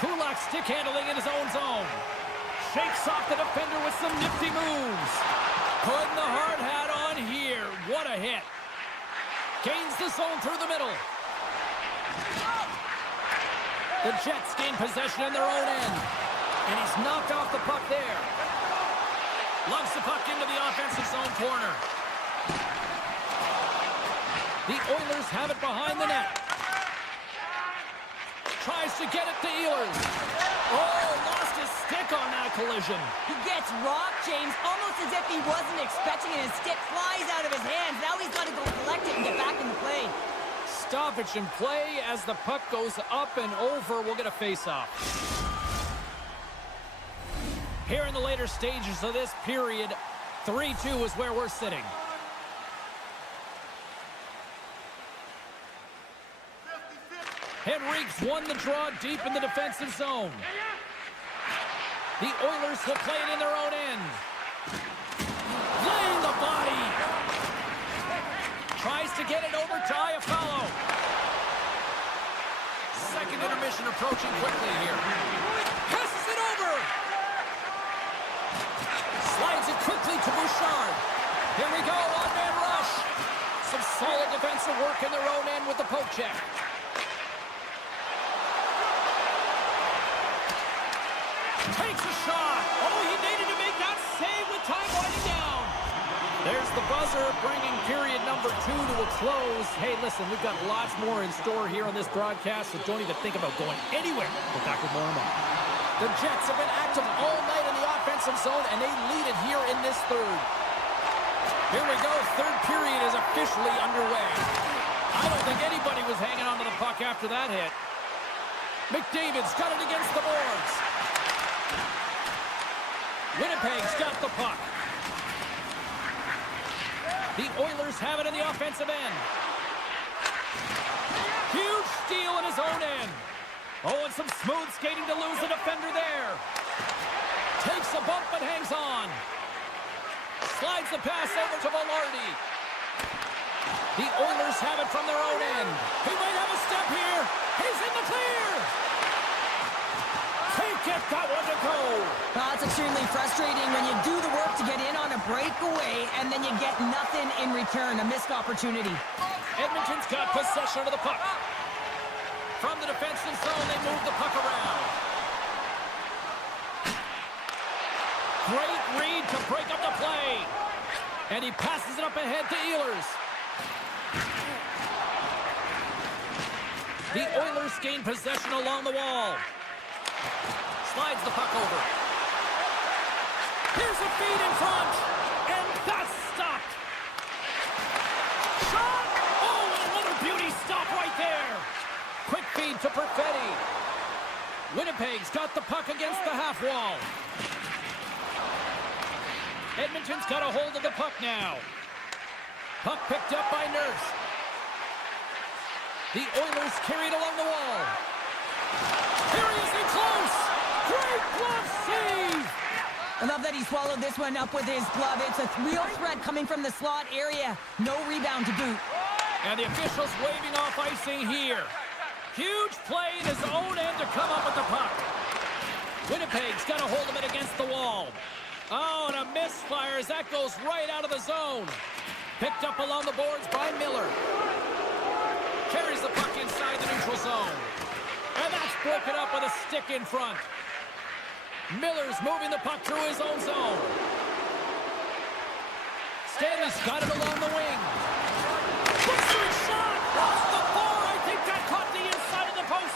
Kulak stick handling in his own zone. Shakes off the defender with some nifty moves. Putting the hard hat on here. What a hit. Gains the zone through the middle. The Jets gain possession in their own end. And he's knocked off the puck there. Lumps the puck into the offensive zone corner. The Oilers have it behind the net. Tries to get it to Ehlers. Oh, lost his stick on that collision. He gets rocked, James, almost as if he wasn't expecting it. His stick flies out of his hands. Now he's got to go collect it and get back in the play. Stoppage in play as the puck goes up and over. We'll get a face-off. Here in the later stages of this period, 3-2 is where we're sitting. Henriques won the draw deep in the defensive zone. The Oilers will play it in their own end. Laying the body. Tries to get it over to Iafallo. Second intermission approaching quickly here. Passes it over. Slides it quickly to Bouchard. Here we go, one-man rush. Some solid defensive work in their own end with the poke check. Takes a shot. Oh, he needed to make that save with time winding down. There's the buzzer, bringing period number 2 to a close. Hey, listen, we've got lots more in store here on this broadcast, so don't even think about going anywhere. We're back with more in a moment. The Jets have been active all night in the offensive zone, and they lead it here in this third. Here we go. Third period is officially underway. I don't think anybody was hanging on to the puck after that hit. McDavid's got it against the boards. Winnipeg's got the puck. The Oilers have it in the offensive end. Huge steal in his own end. Oh, and some smooth skating to lose the defender there. Takes a bump but hangs on. Slides the pass over to Velarde. The Oilers have it from their own end. He might have a step here. He's in the clear. Can't get that one to go. Well, it's extremely frustrating when you do the work to get in on a breakaway and then you get nothing in return, a missed opportunity. Edmonton's got possession of the puck. From the defensive zone, they move the puck around. Great read to break up the play. And he passes it up ahead to Ehlers. The Oilers gain possession along the wall. Slides the puck over. Here's a feed in front. And that's stopped. Shot! Oh, and another beauty stop right there. Quick feed to Perfetti. Winnipeg's got the puck against the half wall. Edmonton's got a hold of the puck now. Puck picked up by Nurse. The Oilers carried along the wall. Here he is in close. Great glove save. I love that he swallowed this one up with his glove. It's a real threat coming from the slot area. No rebound to boot. And the officials waving off icing here. Huge play in his own end to come up with the puck. Winnipeg's got a hold of it against the wall. Oh, and a misfire as that goes right out of the zone. Picked up along the boards by Miller. Carries the puck inside the neutral zone. And that's broken up with a stick in front. Miller's moving the puck through his own zone. Stanley's got it along the wing. Bustering shot! Off the bar! I think that caught the inside of the post.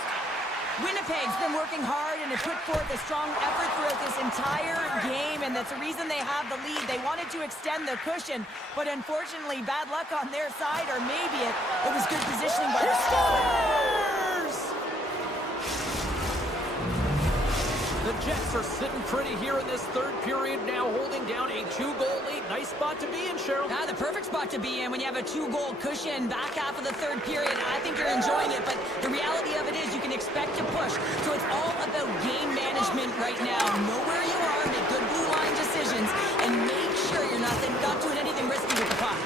Winnipeg's been working hard and have put forth a strong effort throughout this entire game, and that's the reason they have the lead. They wanted to extend the cushion, but unfortunately, bad luck on their side, or maybe it was good positioning by the Scores! The Jets are sitting pretty here in this third period, now holding down a 2-goal lead. Nice spot to be in, Cheryl. Ah, the perfect spot to be in when you have a 2-goal cushion back half of the third period. I think you're enjoying it, but the reality of it is you can expect to push. So it's all about game management right now. Know where you are, make good blue line decisions, and make sure you're not doing anything risky with the puck.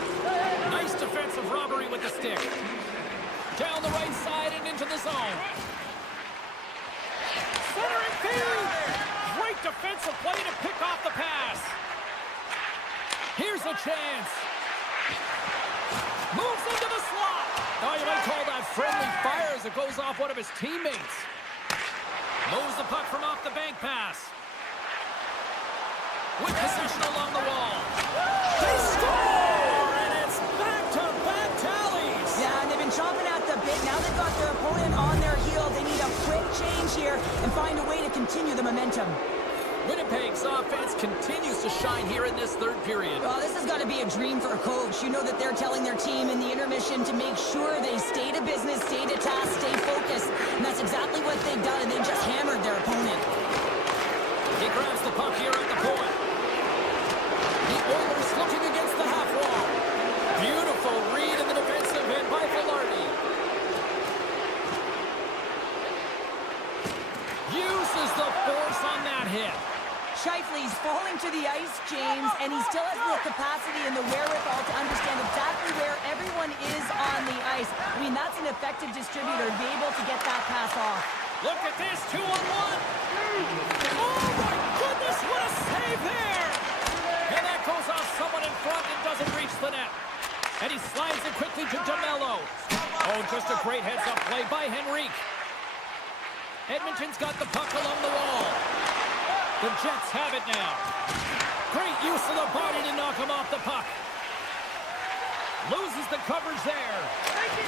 Nice defensive robbery with the stick. Down the right side and into the zone. Centering field! Great defensive play to pick off the pass. Here's a chance. Moves into the slot. Oh, you might call that friendly fire as it goes off one of his teammates. Moves the puck from off the bank pass. With possession along the wall. They score! And it's back-to-back tallies. Yeah, and they've been chomping at the bit. Now they've got their opponent on their heel. They need a quick change here and find a way to continue the momentum. Winnipeg's offense continues to shine here in this third period. Well, this has got to be a dream for a coach. You know that they're telling their team in the intermission to make sure they stay to business, stay to task, stay focused. And that's exactly what they've done, and they just hammered their opponent. He grabs the puck here at the point. The Oilers looking against the half wall. Beautiful read in the defensive end by Velarde. Uses the force on that hit. Scheifele's falling to the ice, James, and he still has the capacity and the wherewithal to understand exactly where everyone is on the ice. I mean, that's an effective distributor to be able to get that pass off. Look at this, 2-on-1. Oh, my goodness, what a save there. And that goes off someone in front and doesn't reach the net. And he slides it quickly to DeMello. Oh, just a great heads-up play by Henrique. Edmonton's got the puck along the wall. The Jets have it now. Great use of the body to knock him off the puck. Loses the coverage there.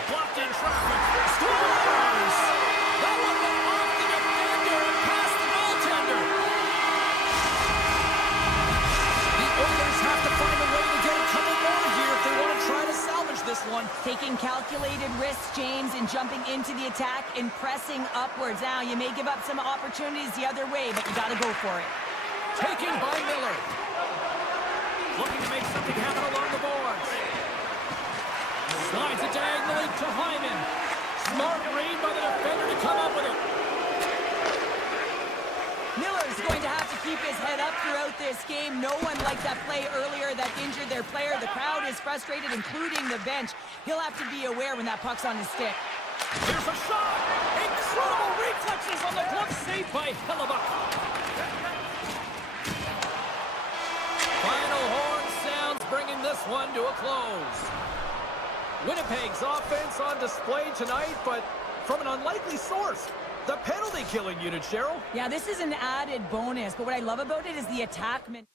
Blocked in traffic. Scores! That one went off the defender and past the goaltender. The Oilers have to find a way to get a couple more here if they want to try to salvage this one. Taking calculated risks, James, and jumping into the attack and pressing upwards. Now, you may give up some opportunities the other way, but you got to go for it. Taken by Miller. Looking to make something happen along the boards. Slides it diagonally to Hyman. Smart read by the defender to come up with it. Miller's going to have to keep his head up throughout this game. No one liked that play earlier that injured their player. The crowd is frustrated, including the bench. He'll have to be aware when that puck's on his stick. Here's a shot. Incredible reflexes on the glove save by Hellebuck. Final horn sounds, bringing this one to a close. Winnipeg's offense on display tonight, but from an unlikely source. The penalty killing unit, Cheryl. Yeah, this is an added bonus, but what I love about it is the attackman.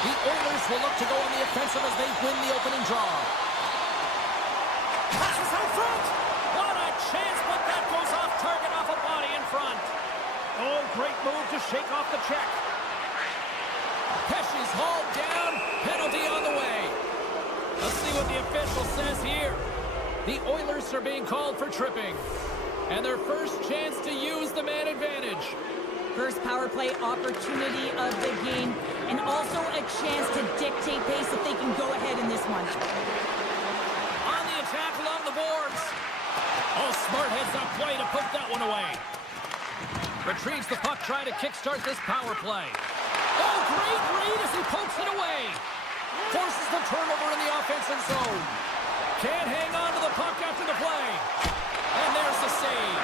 The Oilers will look to go on the offensive as they win the opening draw. Passes out front. What a chance, but that goes off target off a body in front. Oh, great move to shake off the check. Pesci's hauled down. Penalty on the way. Let's see what the official says here. The Oilers are being called for tripping. And their first chance to use the man advantage. First power play opportunity of the game, and also a chance to dictate pace if they can go ahead in this one. On the attack along the boards. Oh, smart heads-up play to put that one away. Retrieves the puck, trying to kickstart this power play. Oh, great read as he pokes it away. Forces the turnover in the offensive zone. Can't hang on to the puck after the play. And there's the save.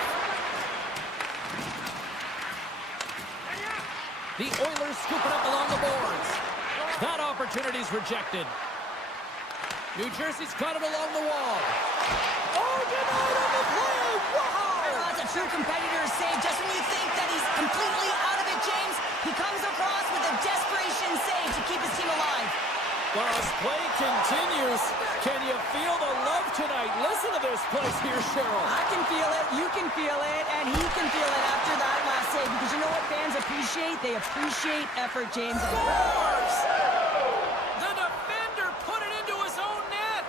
The Oilers scoop it up along the boards. That opportunity's rejected. New Jersey's got it along the wall. Oh, denied on the play! Wow! That's a true competitor's save. Just when you think that he's completely out of it, James, he comes across with a desperation save to keep his team alive. Well, as play continues, can you feel the love tonight? Listen to this place here, Cheryl. I can feel it, you can feel it, and he can feel it after that last save. Because you know what fans appreciate? They appreciate effort, James. Scores! The defender put it into his own net.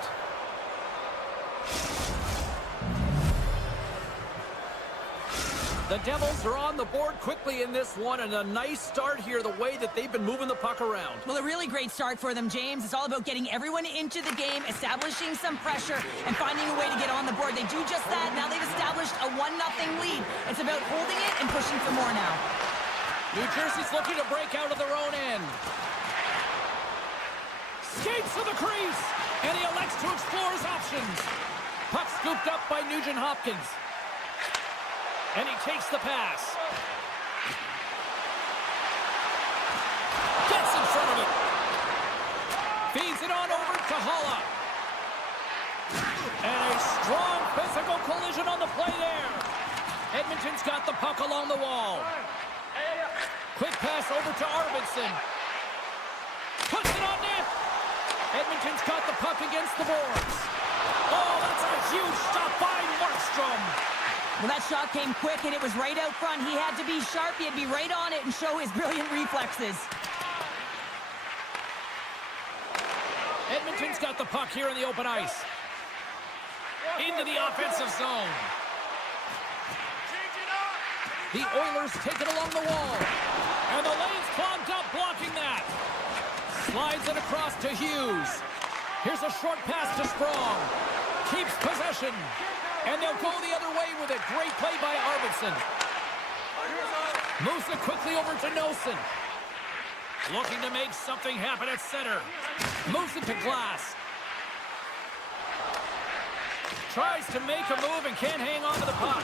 The Devils are on the board quickly in this one, and a nice start here, the way that they've been moving the puck around. Well, a really great start for them, James. It's all about getting everyone into the game, establishing some pressure, and finding a way to get on the board. They do just that. Now they've established a 1-0 lead. It's about holding it and pushing for more now. New Jersey's looking to break out of their own end. Skates to the crease, and he elects to explore his options. Puck scooped up by Nugent Hopkins. And he takes the pass. Gets in front of it. Feeds it on over to Holla. And a strong physical collision on the play there. Edmonton's got the puck along the wall. Quick pass over to Arvidsson. Puts it on net. Edmonton's got the puck against the boards. Oh, that's a huge stop by Markstrom. Well, that shot came quick, and it was right out front. He had to be sharp. He had to be right on it and show his brilliant reflexes. Edmonton's got the puck here in the open ice. Into the offensive zone. The Oilers take it along the wall. And the lane's clogged up, blocking that. Slides it across to Hughes. Here's a short pass to Sprong. Keeps possession. And they'll go the other way with it. Great play by Arvidsson. Moves it quickly over to Nelson. Looking to make something happen at center. Moves it to Glass. Tries to make a move and can't hang on to the puck.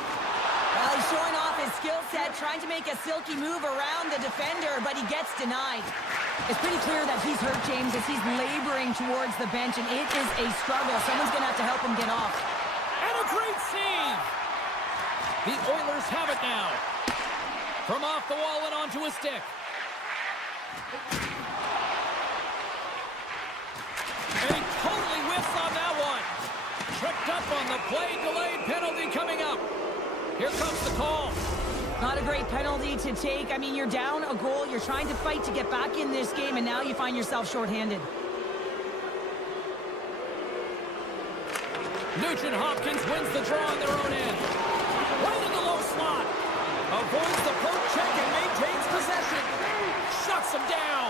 Well, he's showing off his skill set, trying to make a silky move around the defender, but he gets denied. It's pretty clear that he's hurt, James, as he's laboring towards the bench, and it is a struggle. Someone's going to have to help him get off. And a great save! The Oilers have it now. From off the wall and onto his stick. And he totally whiffs on that one. Tripped up on the play, delayed penalty coming up. Here comes the call. Not a great penalty to take. I mean, you're down a goal. You're trying to fight to get back in this game, and now you find yourself shorthanded. Nugent Hopkins wins the draw on their own end. Right in the low slot. Avoids the poke check and maintains possession. Shuts him down.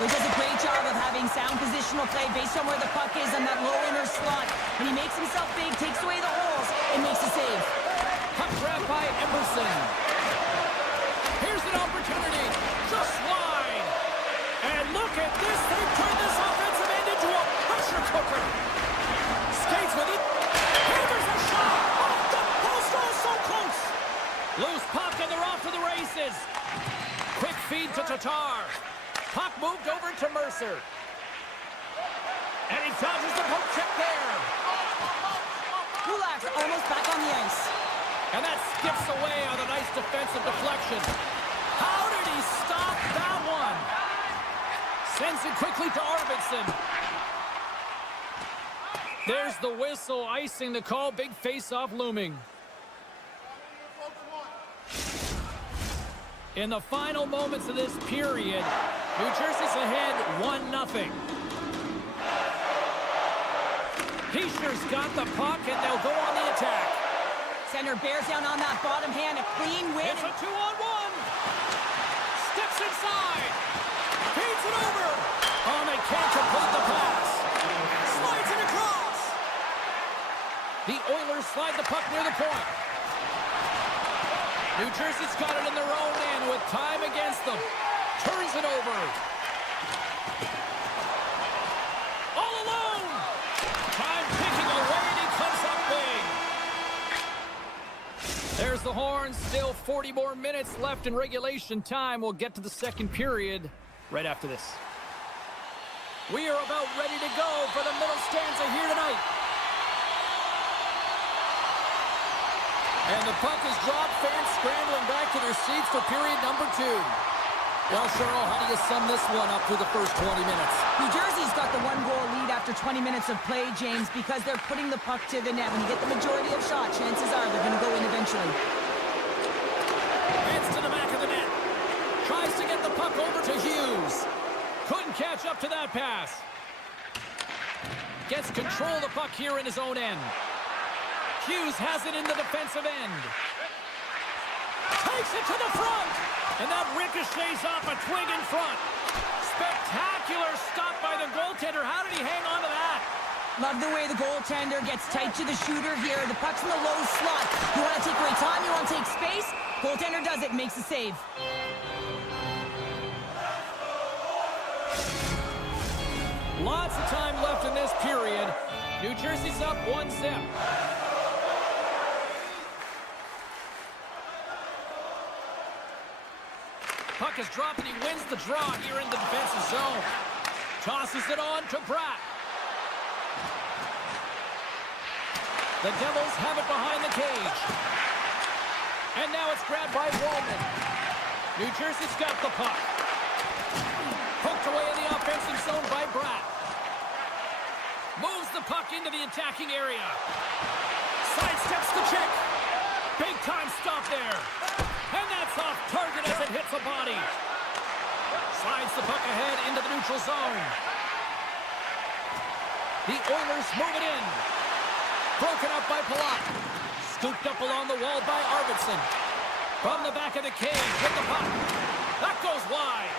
He does a great job of having sound positional play based on where the puck is on that low inner slot. And he makes himself big, takes away the holes, and makes a save. Puck grab by Emerson. Here's an opportunity. Just wide. And look at this. They've turned this offensive end into a pressure cooker. Skates with it. Hammers a shot. Off the post. Oh, so close. Loose puck, and they're off to the races. Quick feed to Tatar. Puck moved over to Mercer. And he dodges the poke check there. Kulak almost back on the ice. And that skips away on a nice defensive deflection. How did he stop that one? Sends it quickly to Arvidsson. There's the whistle, icing the call. Big face-off looming. In the final moments of this period, New Jersey's ahead 1-0. Heischer's got the puck, and they'll go on the attack. Center bears down on that bottom hand. A clean win. It's a 2-on-1. Steps inside. Feeds it over. Oh, they can't complete the pass. Slides it across. The Oilers slide the puck near the point. New Jersey's got it in their own end with time against them. Turns it over. All alone. Time ticking away, and he comes up big. There's the horn. Still 40 more minutes left in regulation time. We'll get to the second period right after this. We are about ready to go for the middle stanza here tonight. And the puck is dropped. Fans scrambling back to their seats for period number 2. Well, Cheryl, how do you sum this one up through the first 20 minutes? New Jersey's got the 1-goal lead after 20 minutes of play, James, because they're putting the puck to the net. When you get the majority of shots, chances are they're going to go in eventually. Heads to the back of the net. Tries to get the puck over to Hughes. Couldn't catch up to that pass. Gets control of the puck here in his own end. Hughes has it in the defensive end. Takes it to the front. And that ricochets off a twig in front. Spectacular stop by the goaltender. How did he hang on to that? Love the way the goaltender gets tight to the shooter here. The puck's in the low slot. You want to take away time, you want to take space. Goaltender does it, makes the save. Lots of time left in this period. New Jersey's up 1-0. Puck is dropped and he wins the draw here in the defensive zone. Tosses it on to Pratt. The Devils have it behind the cage. And now it's grabbed by Waldman. New Jersey's got the puck. Poked away in the offensive zone by Pratt. Moves the puck into the attacking area. Sidesteps the check. Big time stop there. And that's off target as it hits a body. Slides the puck ahead into the neutral zone. The Oilers move it in. Broken up by Palat. Scooped up along the wall by Arvidsson. From the back of the cage with the puck. That goes wide.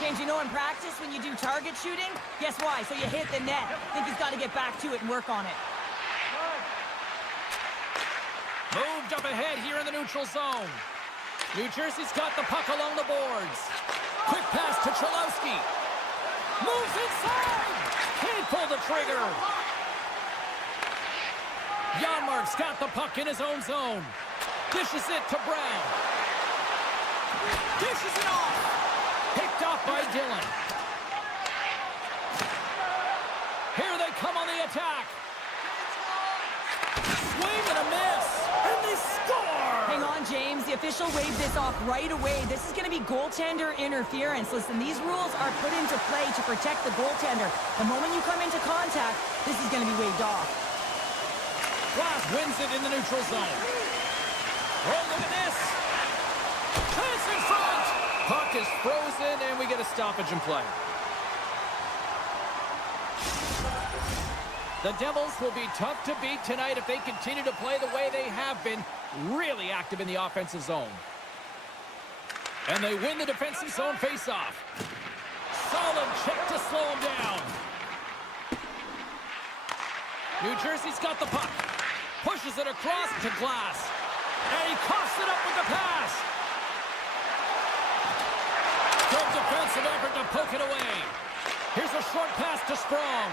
James, you know in practice when you do target shooting, guess why? So you hit the net. Think he's got to get back to it and work on it. Moved up ahead here in the neutral zone. New Jersey's got the puck along the boards. Quick pass to Cholowski. Moves inside. Can't pull the trigger. Janmark's got the puck in his own zone. Dishes it to Brown. Dishes it off. Picked off by Dillon. Here they come on the attack. Swing and a miss. And they score! Hang on, James. The official waved this off right away. This is going to be goaltender interference. Listen, these rules are put into play to protect the goaltender. The moment you come into contact, this is going to be waved off. Glass wins it in the neutral zone. Oh, look at this. Chance in front. Puck is frozen, and we get a stoppage in play. The Devils will be tough to beat tonight if they continue to play the way they have been, really active in the offensive zone. And they win the defensive zone faceoff. Solid check to slow them down. New Jersey's got the puck. Pushes it across to Glass. And he coughs it up with the pass. Good defensive effort to poke it away. Here's a short pass to Sprong.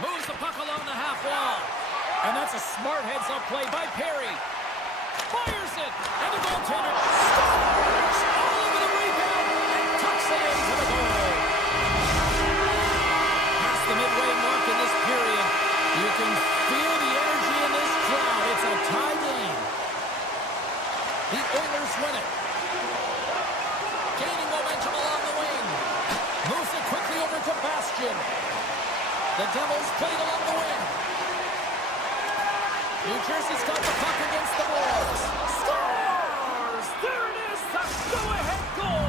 Moves the puck along the half wall. And that's a smart heads-up play by Perry. Fires it. And the goaltender scores all over the rebound and tucks it into the goal. Past the midway mark in this period. You can feel the energy in this crowd. It's a tie game. The Oilers win it. Gaining momentum along the wing. The Devils played along the wing. New Jersey's got the puck against the boards. Scores! There it is, the go-ahead goal!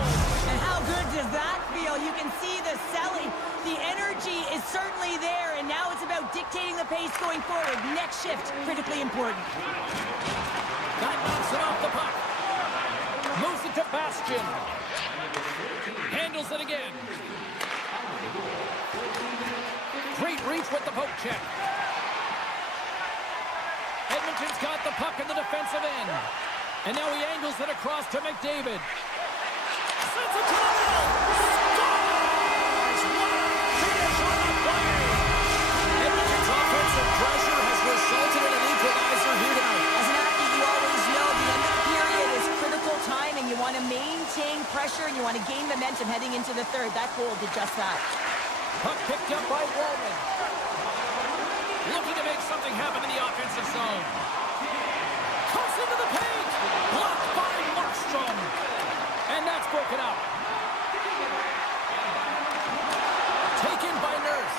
And how good does that feel? You can see the selling. The energy is certainly there, and now it's about dictating the pace going forward. Next shift, critically important. That knocks it off the puck. Moves it to Bastian. Handles it again. Great reach with the poke check. Edmonton's got the puck in the defensive end. And now he angles it across to McDavid. Sends it to the middle. Scores! What a finish on the play! Edmonton's offensive pressure has resulted in an equalizer here tonight. As an athlete, you always know the end of the period is critical timing. You want to maintain pressure, and you want to gain momentum heading into the third. That goal did just that. Puck picked up by Wallman. Looking to make something happen in the offensive zone. Comes into the paint. Blocked by Markstrom. And that's broken up. Taken by Nurse.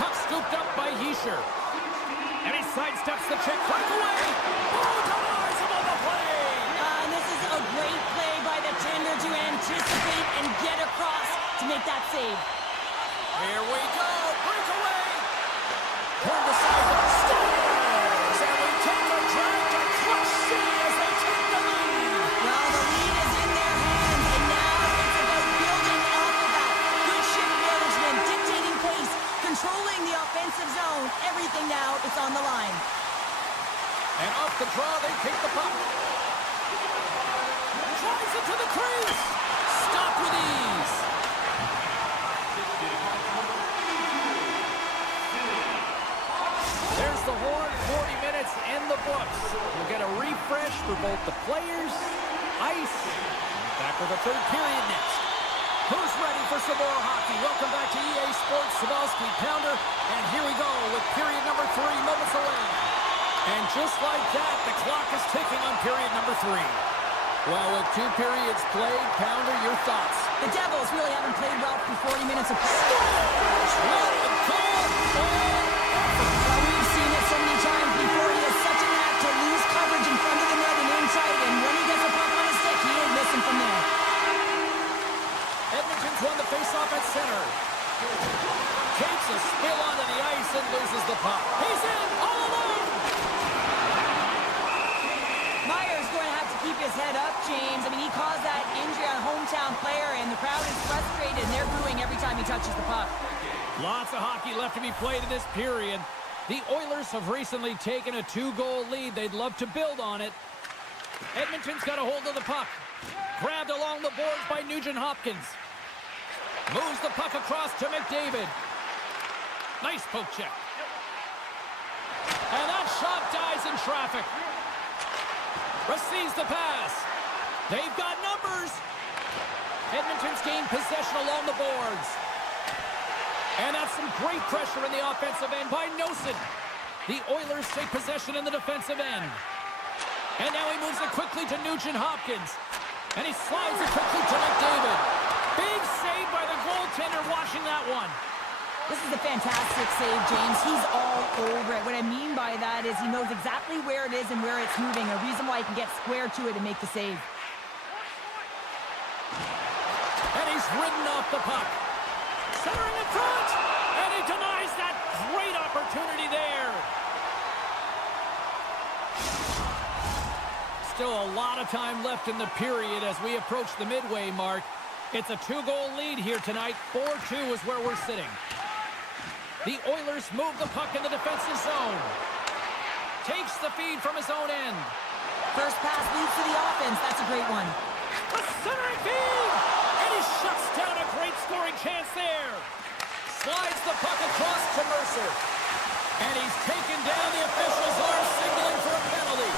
Puck scooped up by Hischier. And he sidesteps the check. Right away. Oh, denies him on the play. And this is a great play by the tender to anticipate and get across to make that save. Here we go. Breakaway. Toward the side. Scores. And we take a drag to Crush City as they take the lead. Well, the lead is in their hands, and now it's about building off of that. Good shift management, dictating pace, controlling the offensive zone. Everything now is on the line. And off the draw, they take the puck. Drives it to the crease. Stopped with ease. There's the horn. 40 minutes in the books. We'll get a refresh for both the players, ice. Back with the third period next. Who's ready for some more hockey? Welcome back to EA Sports Didowski Pounder. And here we go with period number 3, moments away. And just like that, the clock is ticking on period number 3. Well, with 2 periods played, Pounder, your thoughts? The Devils really haven't played well for 40 minutes of play. Scores! What a goal! Well, we've seen it so many times before. He has such a knack to lose coverage in front of the net and inside, and when he gets a puck on his stick, he ain't missing from there. Edmonton's won the faceoff at center. Takes a spill onto the ice and loses the puck. He's in, all alone! Meyer's going to have to keep his head up, James. I mean, he caused that injury on a hometown player, and the crowd is frustrated, and they're booing every time he touches the puck. Lots of hockey left to be played in this period. The Oilers have recently taken a 2-goal lead. They'd love to build on it. Edmonton's got a hold of the puck. Grabbed along the boards by Nugent-Hopkins. Moves the puck across to McDavid. Nice poke check. And that shot dies in traffic. Receives the pass. They've got numbers. Edmonton's gained possession along the boards. And that's some great pressure in the offensive end by Nosen. The Oilers take possession in the defensive end. And now he moves it quickly to Nugent-Hopkins. And he slides it quickly to McDavid. Big save by the goaltender watching that one. This is a fantastic save, James. He's all over it. What I mean by that is he knows exactly where it is and where it's moving. A reason why he can get square to it and make the save. And he's ridden off the puck. Centering in front. And he denies that great opportunity there. Still a lot of time left in the period as we approach the midway mark. It's a 2-goal lead here tonight. 4-2 is where we're sitting. The Oilers move the puck in the defensive zone. Takes the feed from his own end. First pass leads to the offense. That's a great one. A centering feed! And he shuts down a great scoring chance there. Slides the puck across to Mercer. And he's taken down. The officials are signaling for a penalty.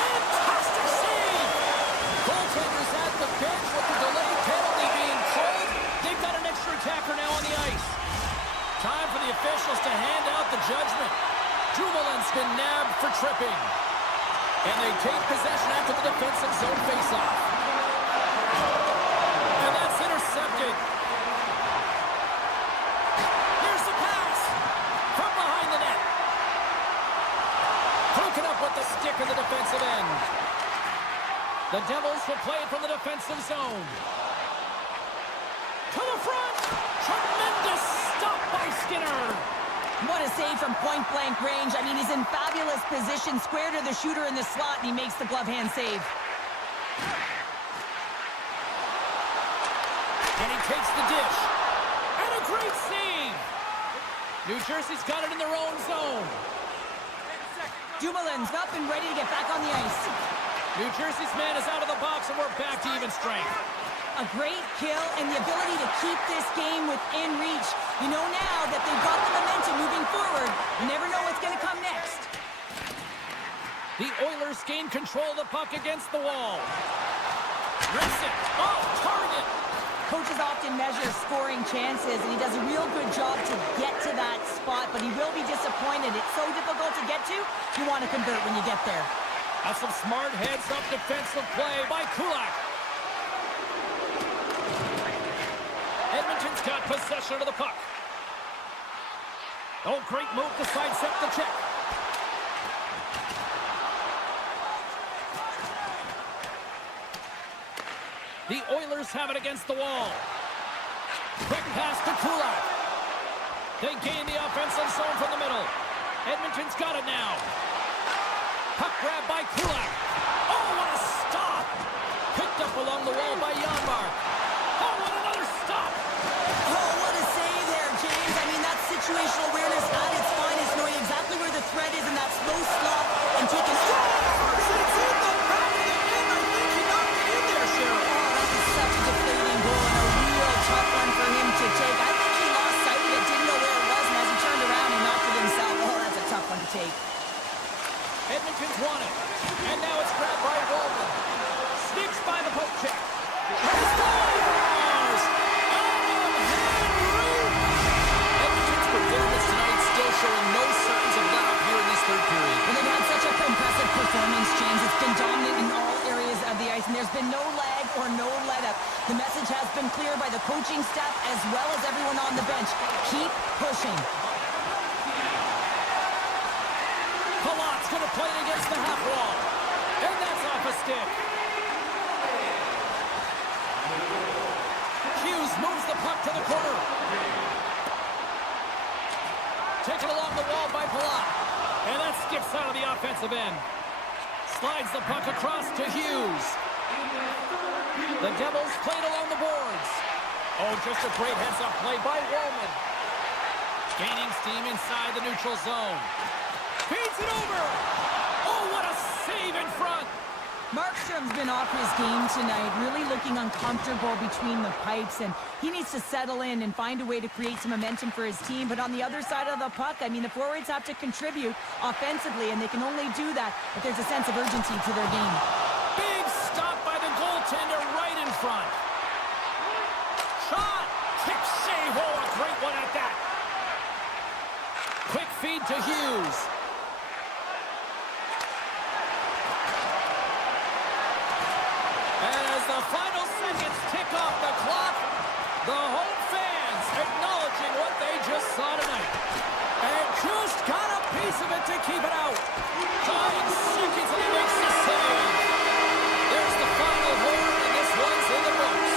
Fantastic save! Goaltenders at the bench with the delayed penalty being called. They've got an extra attacker now on the ice. Time for the officials to hand out the judgment. Dumoulin's been nabbed for tripping. And they take possession after the defensive zone faceoff. And that's intercepted. Here's The Devils will play it from the defensive zone. To the front. Tremendous stop by Skinner. What a save from point-blank range. I mean, he's in fabulous position, square to the shooter in the slot, and he makes the glove hand save. And he takes the dish. And a great save. New Jersey's got it in their own zone. Dumoulin's up and ready to get back on the ice. New Jersey's man is out of the box, and we're back to even strength. A great kill and the ability to keep this game within reach. You know now that they've got the momentum moving forward. You never know what's going to come next. The Oilers gain control of the puck against the wall. Rips it. Oh, target. Coaches often measure scoring chances, and he does a real good job to get to that spot, but he will be disappointed. It's so difficult to get to, you want to convert when you get there. That's some smart heads-up defensive play by Kulak. Edmonton's got possession of the puck. Oh, great move to sidestep the check. The Oilers have it against the wall. Quick pass to Kulak. They gain the offensive zone from the middle. Edmonton's got it now. Puck grab by Kulak. Oh, what a stop! Picked up along the wall by Janmark. Oh, what another stop! Oh, what a save there, James. I mean, that's situational awareness at its finest, knowing exactly where the threat is in that slow slot and taking... It's in the back of the net. I think he knocked it in there, Cheryl. Oh, that was such a deflating goal and a real tough one for him to take. I think he lost sight of it, didn't know where it was, and as he turned around, he knocked it himself. Oh, that's a tough one to take. Edmonton's won it. And now it's grabbed by Roman. Sneaks by the poke check. Scores! Edmonton's performance tonight still showing no signs of let up here in this third period. Well, they've had such a impressive performance, James. It's been dominant in all areas of the ice, and there's been no lag or no let up. The message has been clear by the coaching staff as well as everyone on the bench. Keep pushing. Palat's going to play it against the half wall. And that's off a stick. Hughes moves the puck to the corner. Taken along the wall by Palat. And that skips out of the offensive end. Slides the puck across to Hughes. The Devils played along the boards. Oh, just a great heads-up play by Roman. Gaining steam inside the neutral zone. Feeds it over! Oh, what a save in front! Markstrom's been off his game tonight, really looking uncomfortable between the pipes, and he needs to settle in and find a way to create some momentum for his team. But on the other side of the puck, I mean, the forwards have to contribute offensively, and they can only do that if there's a sense of urgency to their game. Big stop by the goaltender right in front. Shot! Kick save! Oh, a great one at that! Quick feed to Hughes. As the final seconds tick off the clock, the home fans acknowledging what they just saw tonight. And just got a piece of it to keep it out. Dying seconds and he makes the save. There's the final horn, and this one's in the books.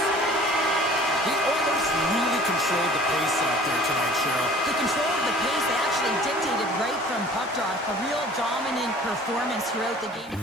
The Oilers really controlled the pace out there tonight, Cheryl. The control of the pace, they actually dictated right from puck drop. A real dominant performance throughout the game.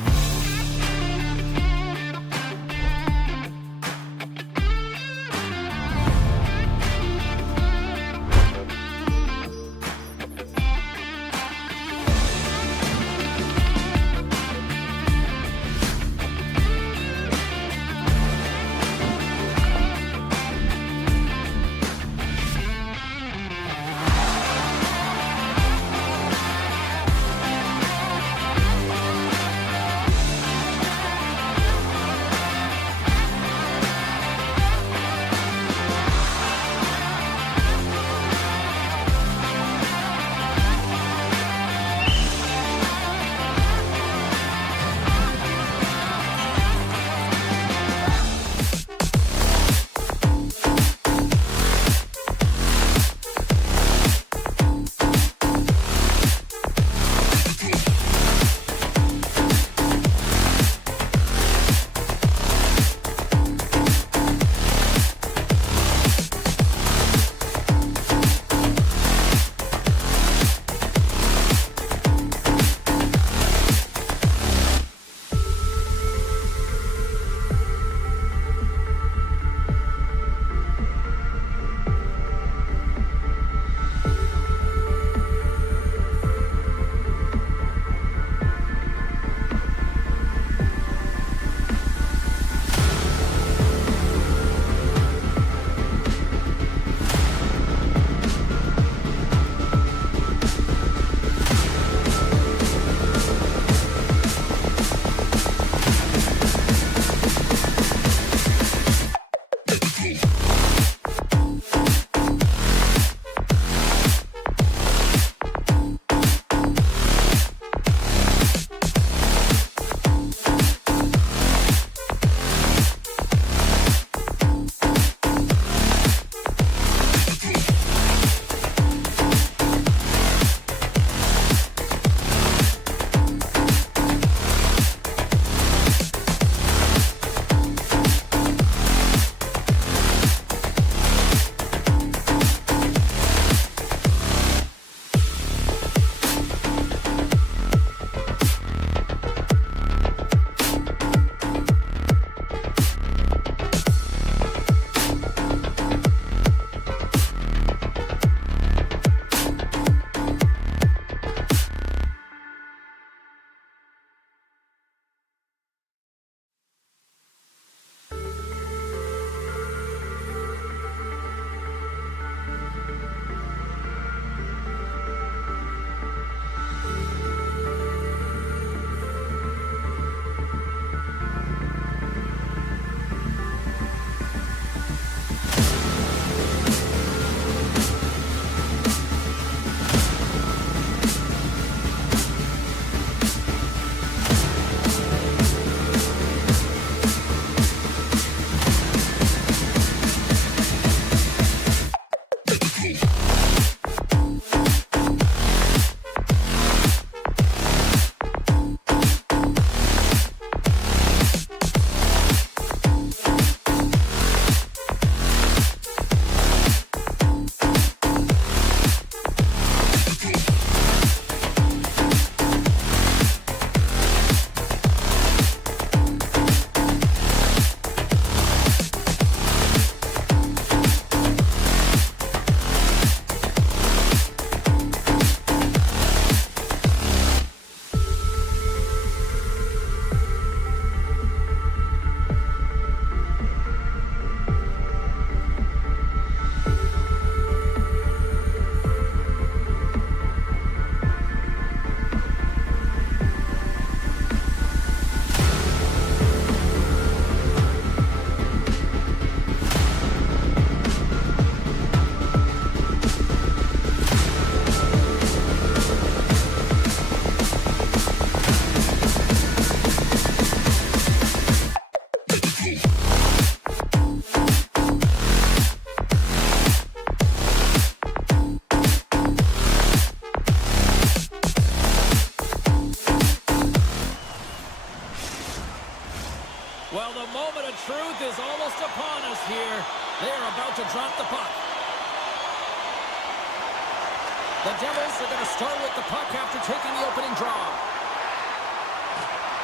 The Devils are going to start with the puck after taking the opening draw.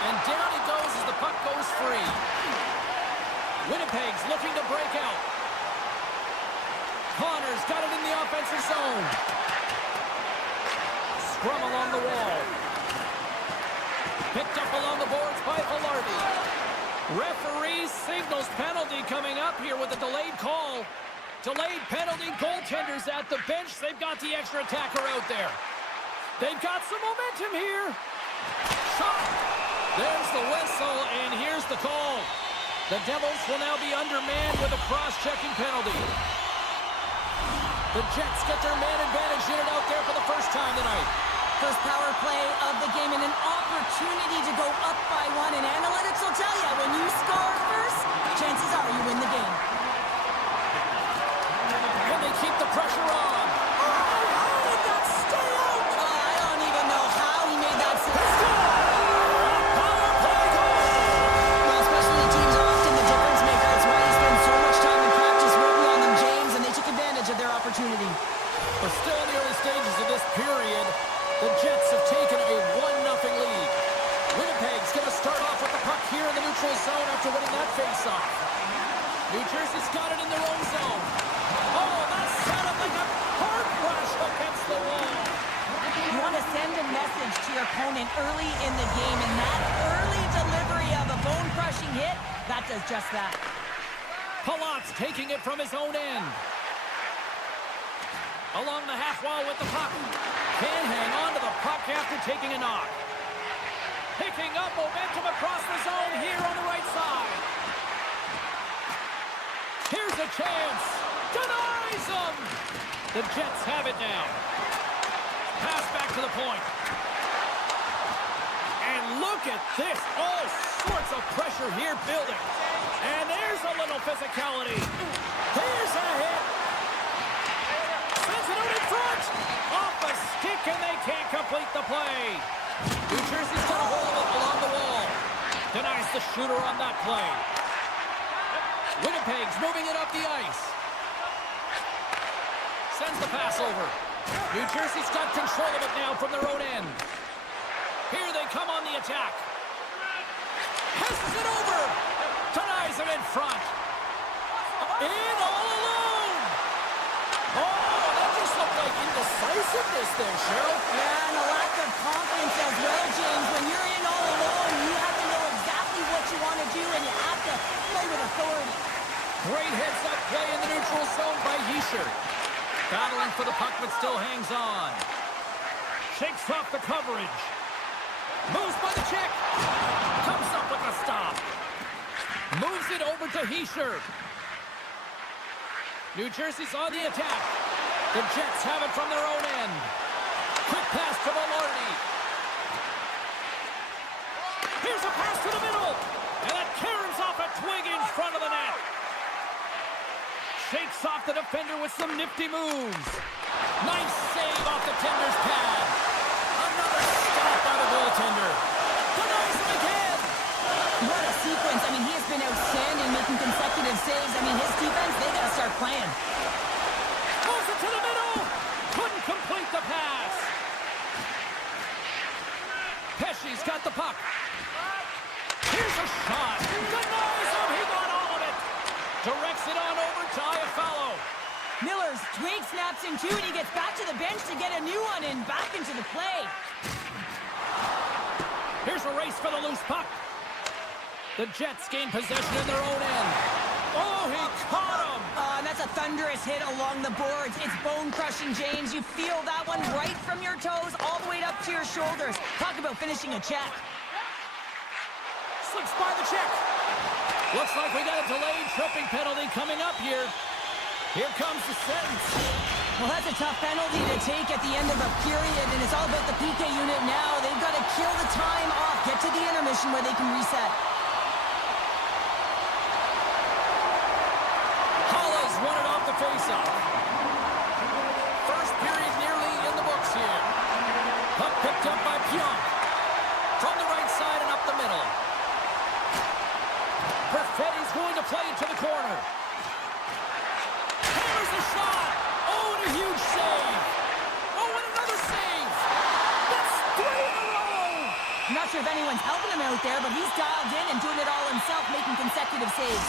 And down he goes as the puck goes free. Winnipeg's looking to break out. Connor's got it in the offensive zone. Scrum along the wall. Picked up along the boards by Velarde. Referee signals penalty coming up here with a delayed call. Delayed penalty, goaltenders at the bench. They've got the extra attacker out there. They've got some momentum here. Shot. There's the whistle, and here's the call. The Devils will now be undermanned with a cross-checking penalty. The Jets get their man advantage unit out there for the first time tonight. First power play of the game and an opportunity to go up by one. And analytics will tell you, when you score first, chances are you win the game. And they keep the pressure on. Oh, how did that stay out? I don't even know how he made that save. Power play goal! Well, specialty teams are often the difference maker. It's why you spend so much time in practice working on them, James, and they took advantage of their opportunity. But still in the early stages of this period, the Jets have taken a 1-0 lead. Winnipeg's going to start off with the puck here in the neutral zone after winning that faceoff. New Jersey's got it in their own zone. Oh, that sounded like a hard rush against the wall. You want to send a message to your opponent early in the game, and that early delivery of a bone-crushing hit, that does just that. Palat's taking it from his own end. Along the half wall with the puck. Can hang on to the puck after taking a knock. Picking up momentum across the zone here on the right side. Here's a chance. Denies them. The Jets have it now. Pass back to the point. And look at this. All sorts of pressure here building. And there's a little physicality. Here's a hit. Sends it out in front. Off a stick, and they can't complete the play. New Jersey's got a hold of it along the wall. Denies the shooter on that play. Winnipeg's moving it up the ice. Sends the pass over. New Jersey's got control of it now from their own end. Here they come on the attack. Passes it over. Denies him in front. In all alone. Oh, that just looked like indecisiveness there, Cheryl. Yeah, and a lack of confidence as well, James. When you're in all alone, you have to know exactly what you want to do, and you have to play with authority. Great heads-up play in the neutral zone by Hischier. Battling for the puck, but still hangs on. Shakes off the coverage. Moves by the check. Comes up with a stop. Moves it over to Hischier. New Jersey's on the attack. The Jets have it from their own end. Quick pass to Velarde. Here's a pass to the middle. And that caroms off a twig in front of the net. Shakes off the defender with some nifty moves. Nice save off the tender's pad. Another stop by the goaltender. Denies him again. What a sequence. I mean, he has been outstanding making consecutive saves. I mean, his defense, they got to start playing. Pulls it to the middle. Couldn't complete the pass. Pesci's got the puck. Here's a shot. Denies him. He got all of it. Directs it on over to Iafallo. Miller's twig snaps in two, and he gets back to the bench to get a new one and back into the play. Here's a race for the loose puck. The Jets gain possession in their own end. Oh, he caught him. And that's a thunderous hit along the boards. It's bone-crushing, James. You feel that one right from your toes all the way up to your shoulders. Talk about finishing a check. Slips by the check. Looks like we got a delayed tripping penalty coming up here. Here comes the sentence. Well, that's a tough penalty to take at the end of a period, and it's all about the PK unit now. They've got to kill the time off, get to the intermission where they can reset. Holla's won it off the faceoff. First period nearly in the books here. Puck picked up by Pionk. From the right side and up the middle. Perfetti's going to play it to the corner. Hammers the shot. Oh, and a huge save. Oh, and sure if anyone's helping him out there, but he's dialed in and doing it all himself, making consecutive saves.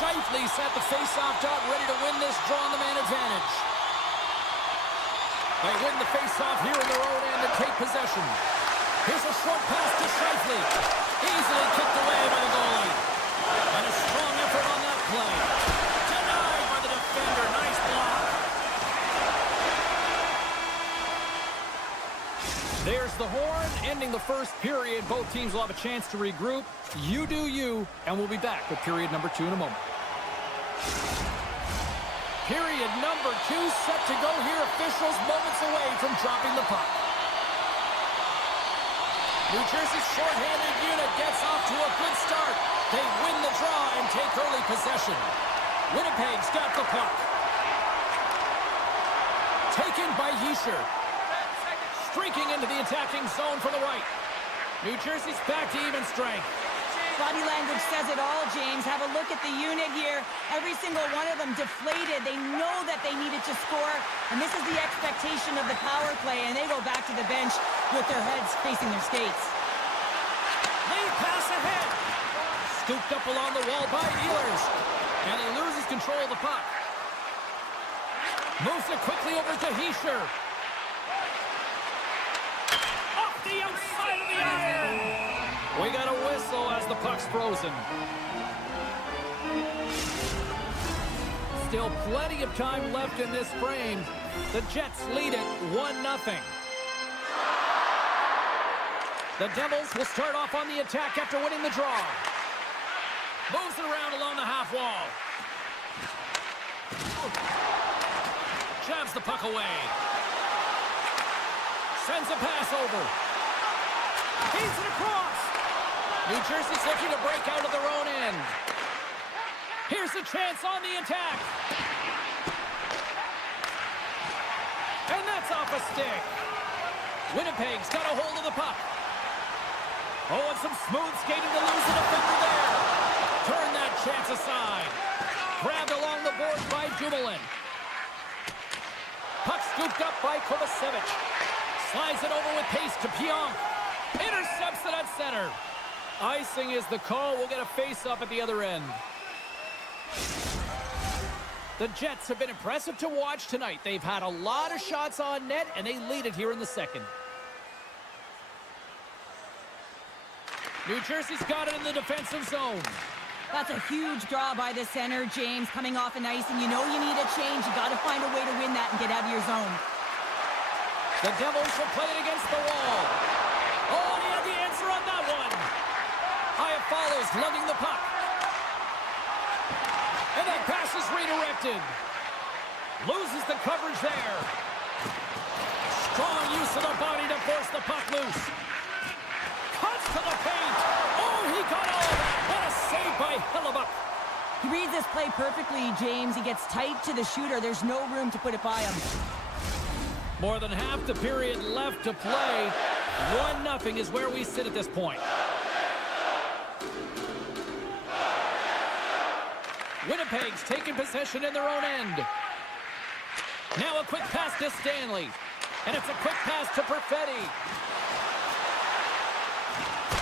Scheifele's at the face-off dot, ready to win this draw on the man advantage. They win the face-off here in their own end and take possession. Here's a short pass to Scheifele. Easily kicked away by the goalie. And a strong effort on that play. Denied by the defender. Nice block. There's the horn, ending the first period. Both teams will have a chance to regroup. You do you, and we'll be back with period number 2 in a moment. Period number 2 set to go here. Officials moments away from dropping the puck. New Jersey's shorthanded unit gets off to a good start. They win the draw and take early possession. Winnipeg's got the puck. Taken by Yisher. Streaking into the attacking zone from the right. New Jersey's back to even strength. Body language says it all, James. Have a look at the unit here. Every single one of them deflated. They know that they needed to score, and this is the expectation of the power play, and they go back to the bench with their heads facing their skates. Lead pass ahead. Scooped up along the wall by Ehlers, and he loses control of the puck. Moves it quickly over to Hischier. Off the outside of the iron. We got a whistle as the puck's frozen. Still plenty of time left in this frame. The Jets lead it 1-0. The Devils will start off on the attack after winning the draw. Moves it around along the half wall. Jabs the puck away. Sends a pass over. Feeds it across. New Jersey's looking to break out of their own end. Here's a chance on the attack. And that's off a stick. Winnipeg's got a hold of the puck. Oh, and some smooth skating to lose the defender there. Turn that chance aside. Grabbed along the boards by Dumoulin. Puck scooped up by Kovacevic. Slides it over with pace to Pionk. Intercepts it at center. Icing is the call. We'll get a face-off at the other end. The Jets have been impressive to watch tonight. They've had a lot of shots on net, and they lead it here in the second. New Jersey's got it in the defensive zone. That's a huge draw by the center, James, coming off an icing. You know you need a change. You got to find a way to win that and get out of your zone. The Devils will play it against the wall. Oh, and he had the answer on that one. Hyatt follows, lugging the puck. And that pass is redirected. Loses the coverage there. Strong use of the body to force the puck loose. Cuts to the paint. Oh, he got all of that. What a save by Hellebuck. He reads this play perfectly, James. He gets tight to the shooter. There's no room to put it by him. More than half the period left to play. 1-0 is where we sit at this point. Winnipeg's taking possession in their own end. Now a quick pass to Stanley. And it's a quick pass to Perfetti.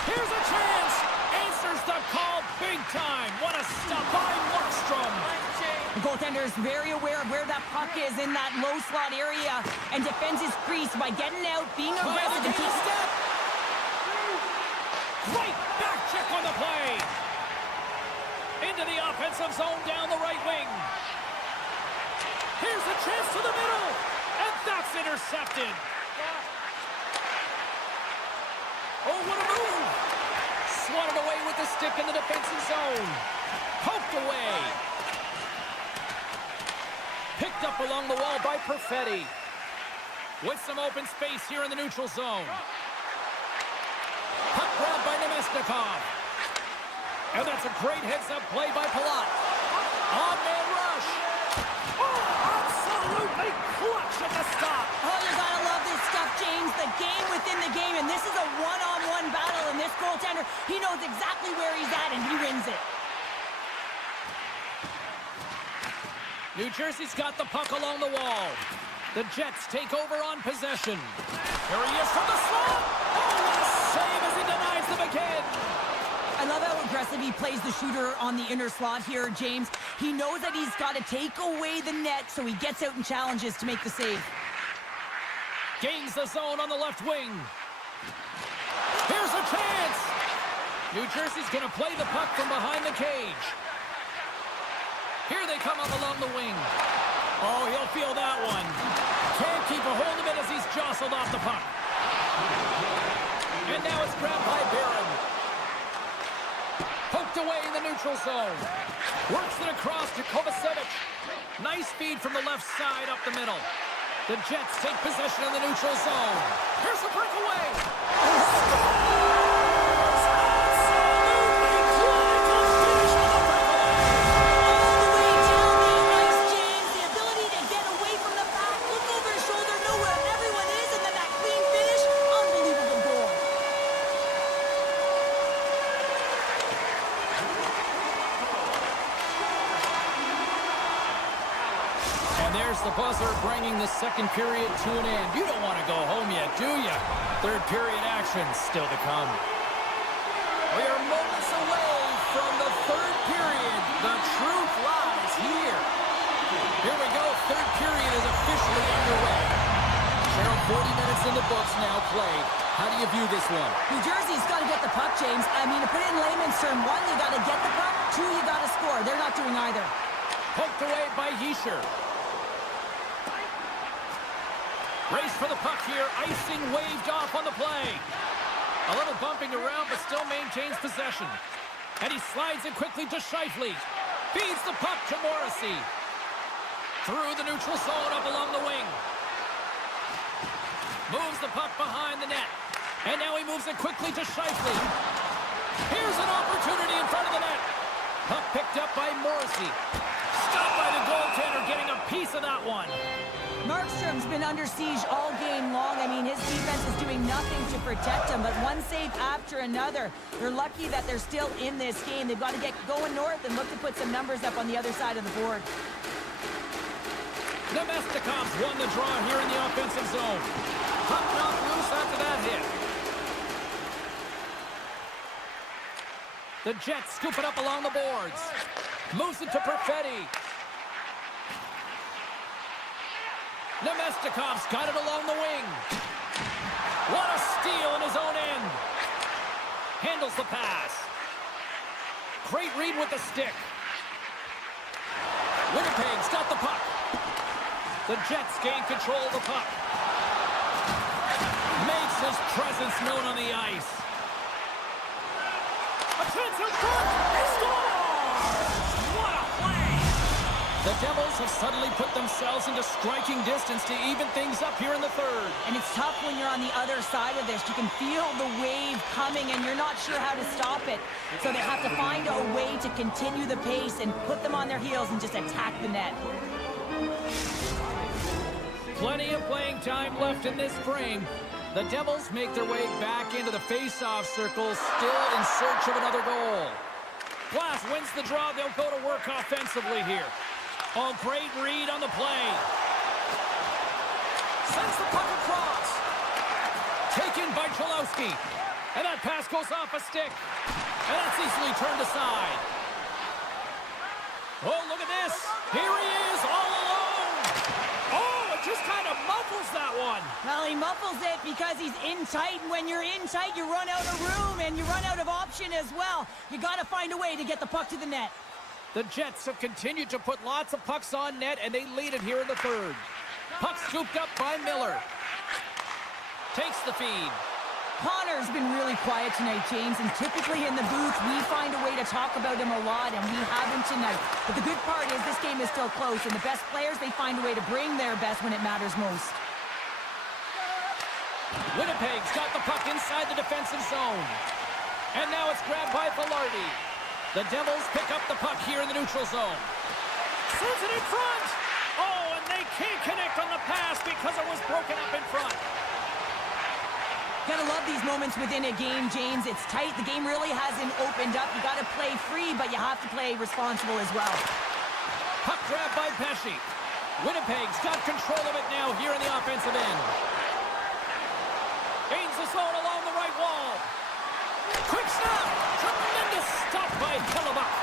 Here's a chance. Answers the call big time. What a stop by Markstrom. The goaltender is very aware of where that puck is in that low slot area and defends his crease by getting out, being aggressive, and keeping step. Great back check on the play. Into the offensive zone down the right wing. Here's a chance to the middle. And that's intercepted. Oh, what a move. Swatted away with the stick in the defensive zone. Poked away. Picked up along the wall by Perfetti. With some open space here in the neutral zone. Puck grabbed by Nemesnikov. And that's a great heads-up play by Palat. On-man rush. Oh, absolutely clutch at the stop. Oh, you gotta love this stuff, James. The game within the game, and this is a one-on-one battle, and this goaltender, he knows exactly where he's at, and he wins it. New Jersey's got the puck along the wall. The Jets take over on possession. Here he is from the slot. Oh, what a save as he denies them again. I love how aggressive he plays the shooter on the inner slot here, James. He knows that he's got to take away the net, so he gets out and challenges to make the save. Gains the zone on the left wing. Here's a chance. New Jersey's going to play the puck from behind the cage. Here they come up along the wing. Oh, he'll feel that one. Can't keep a hold of it as he's jostled off the puck. And now it's grabbed by Barron. Poked away in the neutral zone. Works it across to Kovacevic. Nice feed from the left side up the middle. The Jets take possession in the neutral zone. Here's the breakaway. The buzzer bringing the second period to an end. You don't want to go home yet, do you? Third period action still to come. We are moments away from the third period. The truth lies here. Here we go. Third period is officially underway. Cheryl, 40 minutes in the books now played. How do you view this one? New Jersey's got to get the puck, James. I mean, to put it in layman's term, one, you got to get the puck. Two, you got to score. They're not doing either. Poked away by Yesher. Race for the puck here. Icing waved off on the play. A little bumping around, but still maintains possession. And he slides it quickly to Scheifele. Feeds the puck to Morrissey. Through the neutral zone up along the wing. Moves the puck behind the net. And now he moves it quickly to Scheifele. Here's an opportunity in front of the net. Puck picked up by Morrissey. Stopped by the goaltender, getting a piece of that one. Markstrom's been under siege all game long. I mean, his defense is doing nothing to protect him, but one save after another. They're lucky that they're still in this game. They've got to get going north and look to put some numbers up on the other side of the board. Nemestikov's won the draw here in the offensive zone. Puck knocked loose after that hit. The Jets scoop it up along the boards. Moves it to Perfetti. Nemestikov's got it along the wing. What a steal in his own end. Handles the pass. Great read with the stick. Winnipeg's got the puck. The Jets gain control of the puck. Makes his presence known on the ice. A chance in front. He scores! What a play! The Devils have suddenly put themselves into striking distance to even things up here in the third. And it's tough when you're on the other side of this. You can feel the wave coming and you're not sure how to stop it. So they have to find a way to continue the pace and put them on their heels and just attack the net. Plenty of playing time left in this frame. The Devils make their way back into the face-off circle, still in search of another goal. Glass wins the draw. They'll go to work offensively here. Oh, great read on the play. Sends the puck across. Taken by Cholowski. And that pass goes off a stick. And that's easily turned aside. Oh, look at this. Here he is all alone. Oh, it just kind of muffles that one. Well, he muffles it because he's in tight. And when you're in tight, you run out of room and you run out of option as well. You got to find a way to get the puck to the net. The Jets have continued to put lots of pucks on net, and they lead it here in the third. Puck scooped up by Miller. Takes the feed. Connor's been really quiet tonight, James, and typically in the booth, we find a way to talk about him a lot, and we haven't tonight. But the good part is this game is still close, and the best players, they find a way to bring their best when it matters most. Winnipeg's got the puck inside the defensive zone. And now it's grabbed by Velarde. The Devils pick up the puck here in the neutral zone. Sends it in front. Oh, and they can't connect on the pass because it was broken up in front. Gotta love these moments within a game, James. It's tight. The game really hasn't opened up. You gotta play free, but you have to play responsible as well. Puck grab by Pesci. Winnipeg's got control of it now here in the offensive end. Gains the zone along the right wall. Quick snap! Tremendous stop by Hellebuck.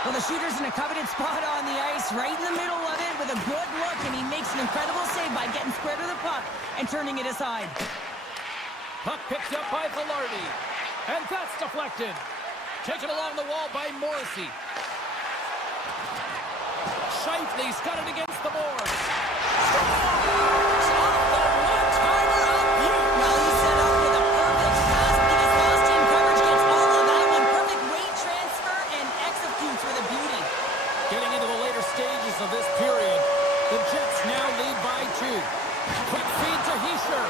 Well, the shooter's in a coveted spot on the ice, right in the middle of it with a good look, and he makes an incredible save by getting square to the puck and turning it aside. Puck picked up by Velarde. And that's deflected. Taken along the wall by Morrissey. Scheifele's got it against the boards. Scores! Off the one-timer up Butte. Well, he set up with a perfect pass because lost team coverage gets all of that one. Perfect weight transfer and executes with a beauty. Getting into the later stages of this period, the Jets now lead by 2. Quick feed to Hischier.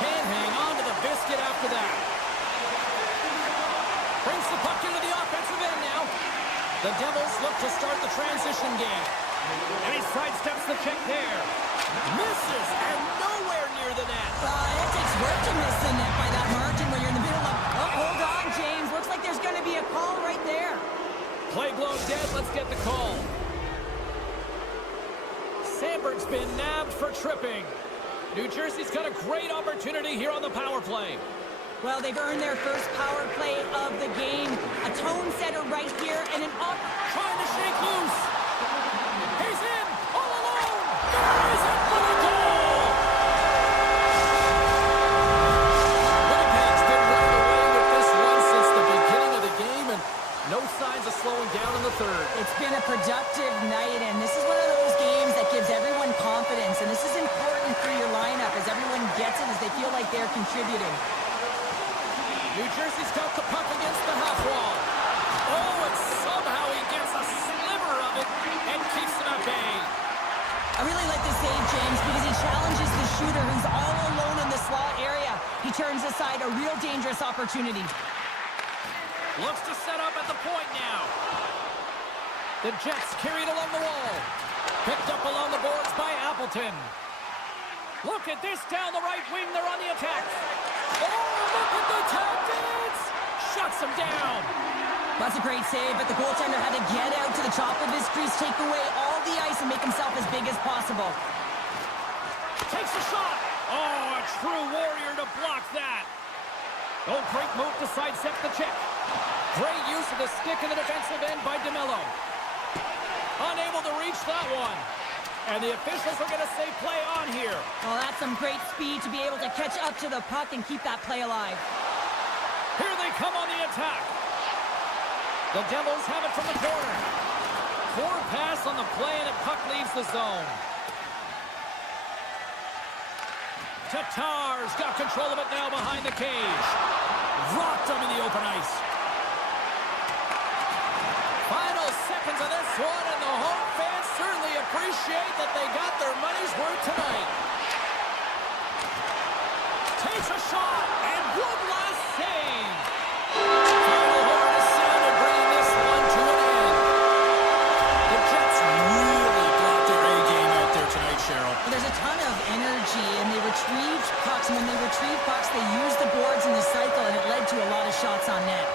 Can't hang on to the biscuit after that. Brings the puck into the offensive end now. The Devils look to start the transition game. And he sidesteps the check there. Misses, and nowhere near the net. It takes work to miss the net by that margin when you're in the middle of... Oh, hold on, James. Looks like there's going to be a call right there. Play blown dead. Let's get the call. Sandberg's been nabbed for tripping. New Jersey's got a great opportunity here on the power play. Well, they've earned their first power play of the game. A tone setter right here and an up. Trying to shake loose. He's in all alone. There is it for the goal. Winnipeg's been running away with this one since the beginning of the game, and no signs of slowing down in the third. It's been a productive night, and this is one of those games that gives everyone confidence, and this is important for your lineup as everyone gets it, as they feel like they're contributing. New Jersey's got the puck against the half wall. Oh, and somehow he gets a sliver of it and keeps it at bay. I really like this save, James, because he challenges the shooter who's all alone in the slot area. He turns aside a real dangerous opportunity. Looks to set up at the point now. The Jets carried along the wall. Picked up along the boards by Appleton. Look at this down the right wing. They're on the attack. Oh, look at the tactics! Shuts him down. That's a great save, but the goaltender had to get out to the top of his crease, take away all the ice, and make himself as big as possible. Takes a shot. Oh, a true warrior to block that. Oh, great move to sidestep the check. Great use of the stick in the defensive end by DeMello. Unable to reach that one. And the officials are going to say play on here. Well, that's some great speed to be able to catch up to the puck and keep that play alive. Here they come on the attack. The Devils have it from the corner. Poor pass on the play, and the puck leaves the zone. Tatar's got control of it now behind the cage. Rocked him in the open ice. Final seconds of this one, and the home fans certainly appreciate that they got their money's worth tonight. Takes a shot, and one last save. Final horn is sounded, bringing this one to an end. The Jets really brought their A game out there tonight, Cheryl. Well, there's a ton of energy, and they retrieved pucks, and when they retrieved pucks, they used the boards in the cycle, and it led to a lot of shots on net.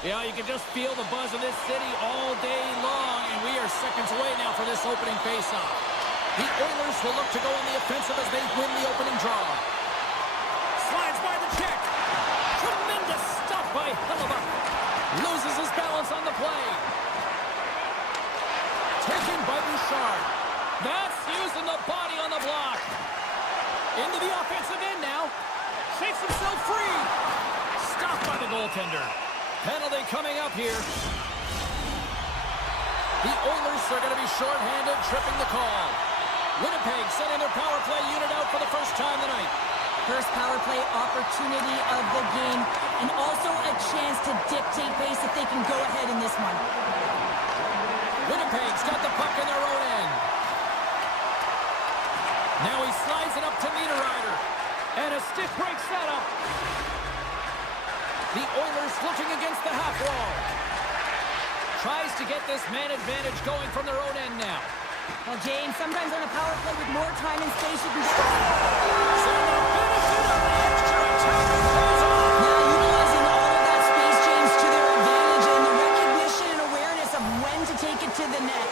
Yeah, you can just feel the buzz of this city all day long, and we are seconds away now for this opening faceoff. The Oilers will look to go on the offensive as they win the opening draw. Slides by the check. Tremendous stuff by Hellebuck. Loses his balance on the play. Taken by Bouchard. That's using the body on the block. Into the offensive end now. Shakes himself free. Stopped by the goaltender. Penalty coming up here. The Oilers are going to be shorthanded, tripping the call. Winnipeg sending their power play unit out for the first time tonight. First power play opportunity of the game, and also a chance to dictate pace if they can go ahead in this one. Winnipeg's got the puck in their own end. Now he slides it up to Niederreiter. And a stick break setup. The Oilers looking against the half wall. Tries to get this man advantage going from their own end now. Well, James, sometimes on a power play with more time and space, you can get... So the benefit of the extra time pays off. Now utilizing all of that space, James, to their advantage, and the recognition and awareness of when to take it to the net.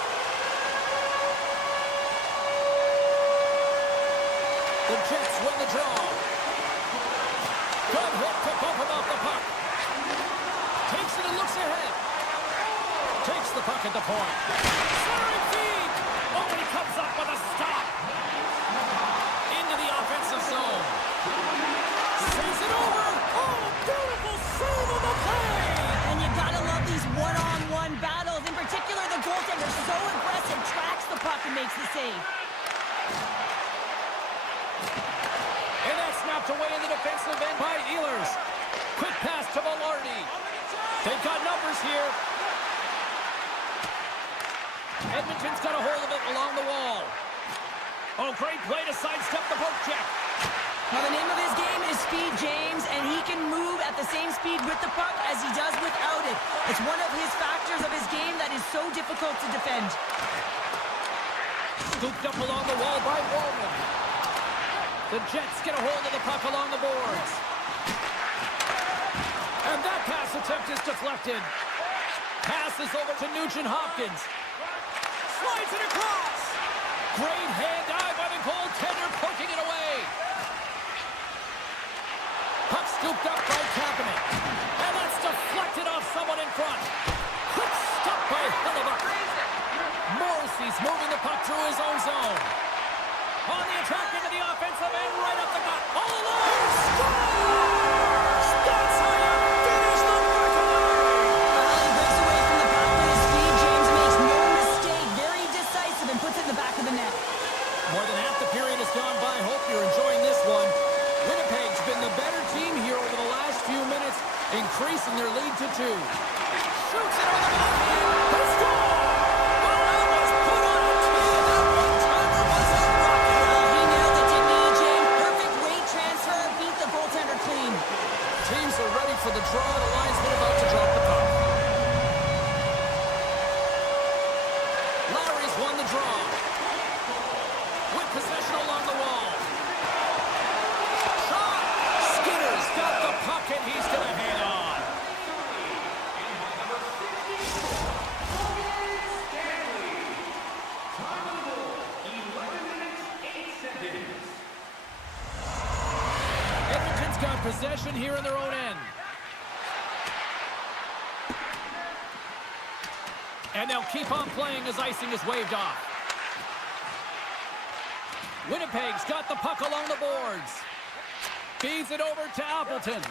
The Jets win the draw. Good hit to bump him off the puck. Takes it and looks ahead. Takes the puck at the point. Centering feed. Oh, and he comes up with a stop. Into the offensive zone. Saves it over. Oh, beautiful save of the play. And you gotta love these one-on-one battles. In particular, the goaltender so aggressive, tracks the puck and makes the save. And that's snapped away in the defensive end by Ehlers. Quick pass to Velarde. They've got numbers here. Edmonton's got a hold of it along the wall. Oh, great play to sidestep the poke check. Now, the name of his game is speed, James, and he can move at the same speed with the puck as he does without it. It's one of his factors of his game that is so difficult to defend. Scooped up along the wall by Wallman. The Jets get a hold of the puck along the boards. And that pass attempt is deflected. Passes over to Nugent-Hopkins. Slides it across. Great hand dive by the goaltender, poking it away. Puck scooped up by Kapanen. And that's deflected off someone in front. Quick stop by Hellebuck. Morrissey's moving the puck through his own zone. On the attack into the offensive end, right up the gut. All alone, scores! That's how you finish the breakaway! He breaks away from the puck with his speed. James makes no mistake. Very decisive and puts it in the back of the net. More than half the period has gone by. Hope you're enjoying this one. Winnipeg's been the better team here over the last few minutes, increasing their lead to 2. Shoots it on the backhand. They score! Well, that was put on a tee, and that one-timer was a rocket. He nailed it, didn't he, Jay? Perfect weight transfer, beat the goaltender clean. Teams are ready for the draw. The linesman about to drop the puck. Lowry's won the draw. With possession along the wall. Shot! Skinner's got the puck, and he's going to hang on. Edmonton's got possession here in their own end. And they'll keep on playing as icing is waved off. Winnipeg's got the puck along the boards. Feeds it over to Appleton.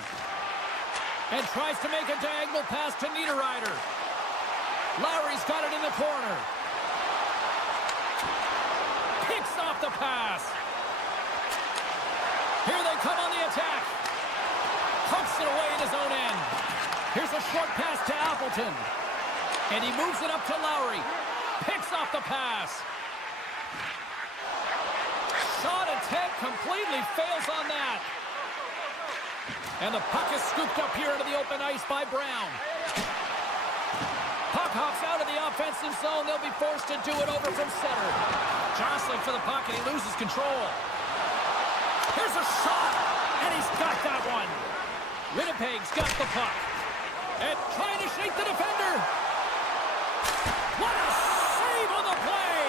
And tries to make a diagonal pass to Niederreiter. Lowry's got it in the corner. Picks off the pass. Here they come on the attack. Hooks it away in his own end. Here's a short pass to Appleton. And he moves it up to Lowry. Picks off the pass. Shot attempt completely fails on that. And the puck is scooped up here into the open ice by Brown. Puck hops out of the offensive zone. They'll be forced to do it over from center. Jostling for the puck, and he loses control. Here's a shot, and he's got that one. Winnipeg's got the puck. And trying to shake the defender. What a save on the play!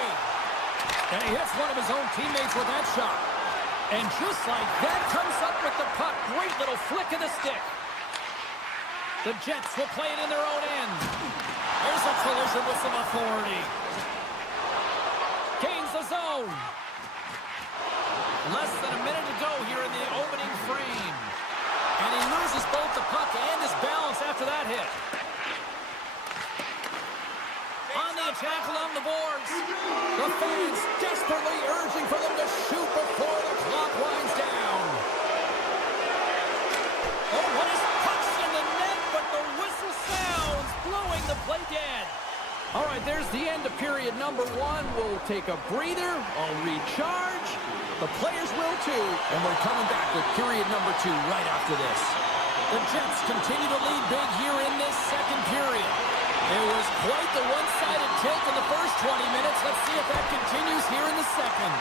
And he hits one of his own teammates with that shot. And just like that, comes up with the puck. Great little flick of the stick. The Jets will play it in their own end. There's a collision with some authority. Gains the zone. Less than a minute to go here in the opening frame. And he loses both the puck and his balance after that hit. On the attack along the boards. The fans desperately urging for them to shoot before the clock winds down. Oh, what is pucks in the net, but the whistle sounds, blowing the play dead. All right, there's the end of period number 1. We'll take a breather. I'll recharge. The players will too. And we're coming back with period number 2 right after this. The Jets continue to lead big here in this second period. It was quite the one-sided tilt in the first 20 minutes. Let's see if that continues here in the second.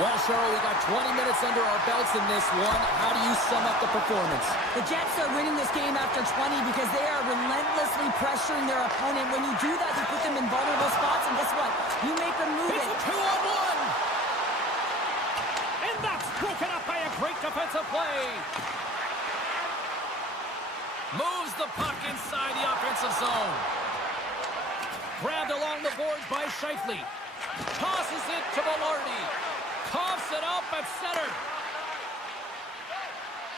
Well, Cheryl, we got 20 minutes under our belts in this one. How do you sum up the performance? The Jets are winning this game after 20 because they are relentlessly pressuring their opponent. When you do that, you put them in vulnerable spots, and guess what? You make them move it. It's a 2-on-1! And that's broken up by a great defensive play. Moves the puck inside the offensive zone. Grabbed along the boards by Scheifele. Tosses it to Velarde. Coughs it up at center.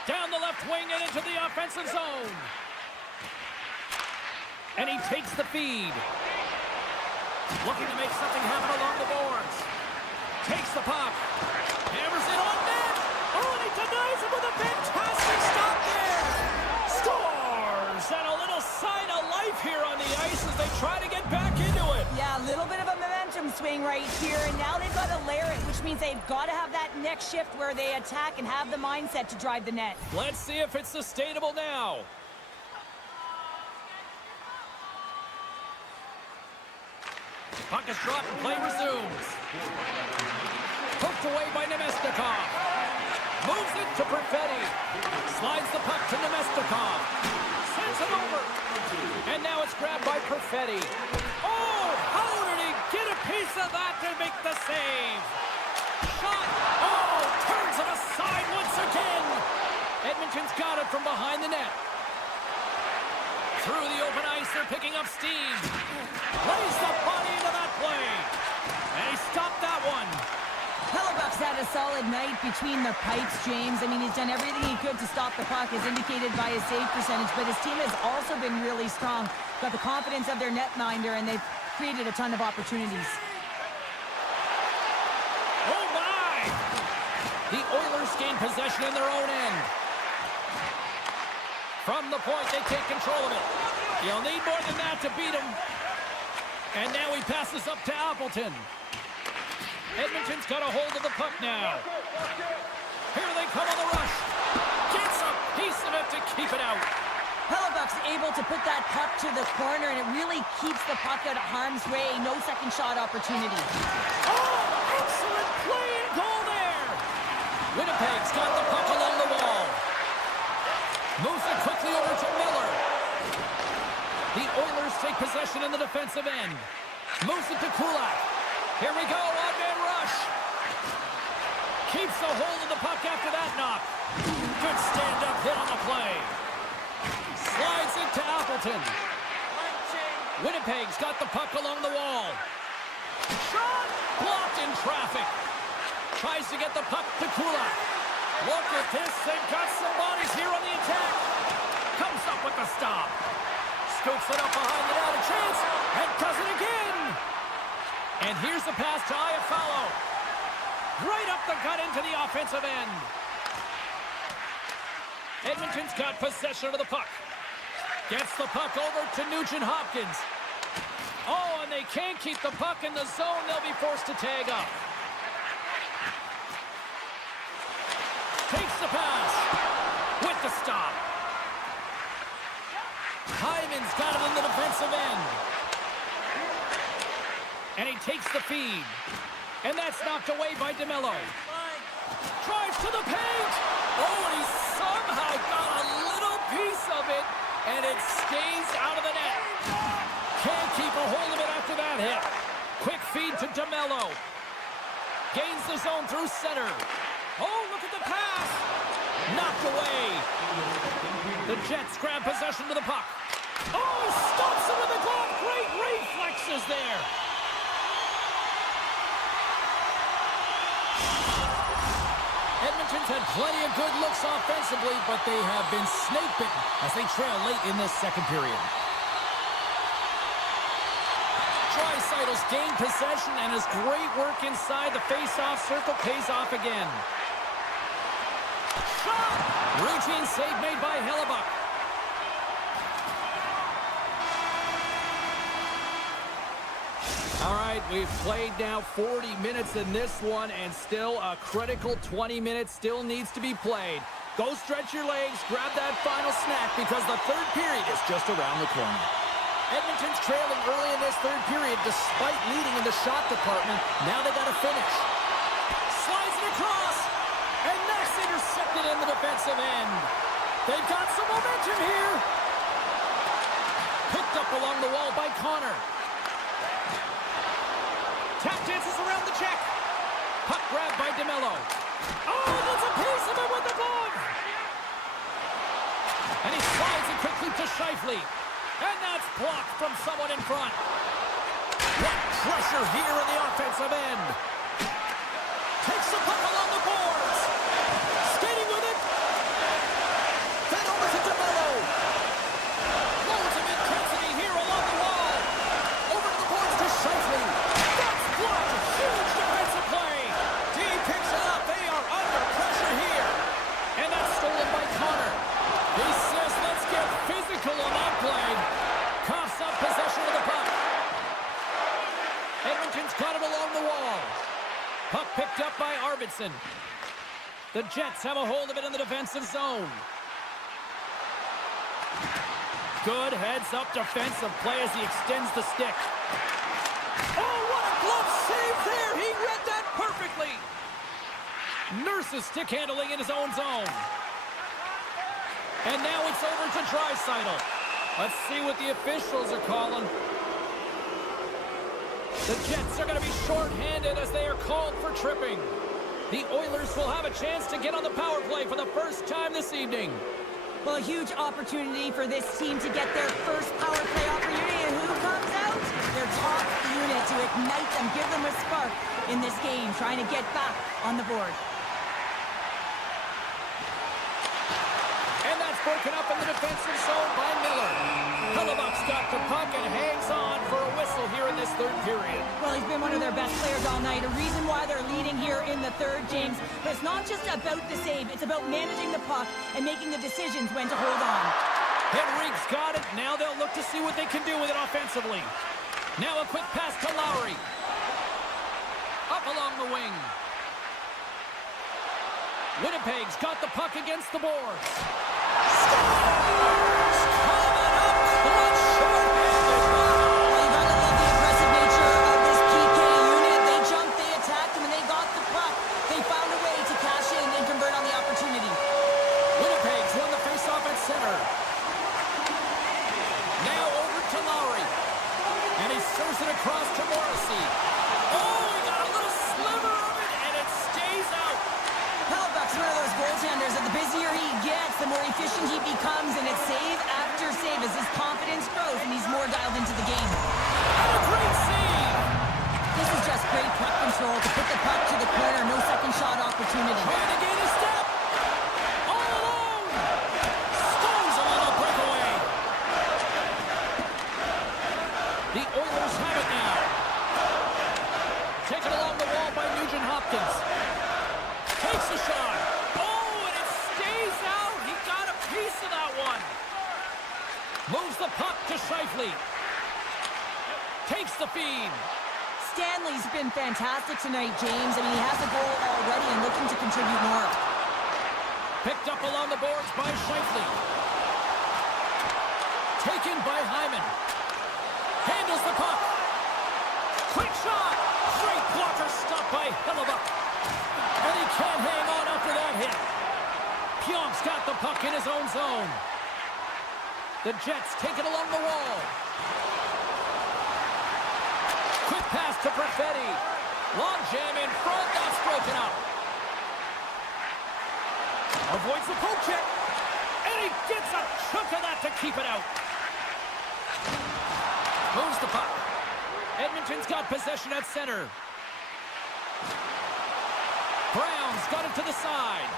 Down the left wing and into the offensive zone. And he takes the feed. Looking to make something happen along the boards. Takes the puck. Hammers it on net. Oh, and he denies it with a fantastic stop there. Scores! And a little sign of life here on the ice as they try to get back into it. Yeah, a little bit of a momentum swing right here, and now they've got to layer it, which means they've got to have that next shift where they attack and have the mindset to drive the net. Let's see if it's sustainable now. Puck is dropped and play resumes. Poked away by Nemestikov. Moves it to Perfetti. Slides the puck to Nemestikov. Sends it over. And now it's grabbed by Perfetti. Oh, how did he get a piece of that to make the save? Shot. Oh, turns it aside once again. Edmonton's got it from behind the net. Through the open ice, they're picking up steam. Lays the body into that play. And he stopped that one. Hellebuck's had a solid night between the pipes, James. I mean, he's done everything he could to stop the puck, as indicated by his save percentage, but his team has also been really strong. Got the confidence of their netminder, and they've created a ton of opportunities. Oh, The Oilers gain possession in their own end. From the point, they take control of it. You'll need more than that to beat them. And now he passes up to Appleton. Edmonton's got a hold of the puck now. Here they come on the rush. Gets a piece of it to keep it out. Hellebuck's able to put that puck to the corner, and it really keeps the puck out of harm's way. No second shot opportunity. Oh, excellent play and goal there. Winnipeg's got the puck along the wall. Moves it quickly over to Miller. The Oilers take possession in the defensive end. Moves it to Kulak. Here we go, one-man rush. Keeps a hold of the puck after that knock. Good stand-up hit on the play. Slides it to Appleton. Winnipeg's got the puck along the wall. Shot! Blocked in traffic. Tries to get the puck to Kulak. Look at this. They've got some bodies here on the attack. Comes up with the stop. Scoops it up behind the net. A chance. And does it again. And here's the pass to Iafallo. Right up the gut into the offensive end. Edmonton's got possession of the puck. Gets the puck over to Nugent-Hopkins. Oh, and they can't keep the puck in the zone. They'll be forced to tag up. Takes the pass. With the stop. Hyman's got it in the defensive end. And he takes the feed. And that's knocked away by DeMello. Drives to the paint. Oh, and he somehow got a little piece of it. And it stays out of the net. Can't keep a hold of it after that hit. Quick feed to DeMello. Gains the zone through center. Oh, look at the pass. Knocked away. The Jets grab possession to the puck. Oh, stops it with the glove. Great reflexes there. Edmonton's had plenty of good looks offensively, but they have been snake-bitten as they trail late in this second period. Draisaitl's gained possession, and his great work inside the face-off circle pays off again. Shot! Routine save made by Hellebuck. All right, we've played now 40 minutes in this one, and still a critical 20 minutes still needs to be played. Go stretch your legs, grab that final snack, because the third period is just around the corner. Edmonton's trailing early in this third period despite leading in the shot department. Now they got to finish. Slides it across, and that's intercepted in the defensive end. They've got some momentum here. Picked up along the wall by Connor. Tap dances around the check. Puck grabbed by DeMello. Oh, that's a piece of it with the glove. And he slides it quickly to Scheifele. And that's blocked from someone in front. What pressure here in the offensive end. Takes the puck along the boards. Skating with it. Then over to DeMello. Loads of intensity here along the wall. Over to the boards to Scheifele. That's blocked. Huge defensive play. D picks it up. They are under pressure here. And that's stolen by Connor. He says, let's get physical on that play. Coughs up possession of the puck. Edmonton's got it along the wall. Puck picked up by Arvidsson. The Jets have a hold of it in the defensive zone. Good heads-up defensive play as he extends the stick. Oh, what a glove save there! He read that perfectly! Nurses stick handling in his own zone. And now it's over to Draisaitl. Let's see what the officials are calling. The Jets are going to be short-handed as they are called for tripping. The Oilers will have a chance to get on the power play for the first time this evening. Well, a huge opportunity for this team to get their first power play opportunity. And who comes out? Their top unit to ignite them, give them a spark in this game, trying to get back on the board. And that's broken up in the defensive zone by Miller. Hellebuck's got the puck and hangs on for a whistle here in this third period. Well, he's been one of their best players all night. A reason why they're leading here in the third, James. But it's not just about the save. It's about managing the puck and making the decisions when to hold on. Henrique's got it. Now they'll look to see what they can do with it offensively. Now a quick pass to Lowry. Up along the wing. Winnipeg's got the puck against the boards. Scores! Coming up, clutch, short-handed. Well, you gotta love the aggressive nature of this PK unit. They jumped, they attacked, and when they got the puck, they found a way to cash in and convert on the opportunity. Winnipeg's won the face-off at center. Now over to Lowry. And he serves it across to Morrissey. Oh, he got a little sliver of it, and it stays out. Hellebuck's one of those goaltenders that the busier he gets, the more efficient he becomes, and it's save after save as his confidence grows and he's more dialed into the game. And a great save! This is just great puck control to put the puck to the corner, no second shot opportunity. Trying to gain a step. All alone. Stones him on a breakaway. The Oilers have it now. Taken along the wall by Nugent-Hopkins. Takes a shot. Oh, and it stays out. He got a piece of that one. Moves the puck to Scheifele. Takes the feed. Stanley's been fantastic tonight, James. I mean, he has a goal already and looking to contribute more. Picked up along the boards by Scheifele. Taken by Hyman. Handles the puck. Quick shot. Great blocker stop by Hellebuck. And he can't hang on after that hit. Pionk's got the puck in his own zone. The Jets take it along the wall. Quick pass to Perfetti. Long jam in front. That's broken up. Avoids the poke check. And he gets a chunk of that to keep it out. Moves the puck. Edmonton's got possession at center. Brown's got it to the side.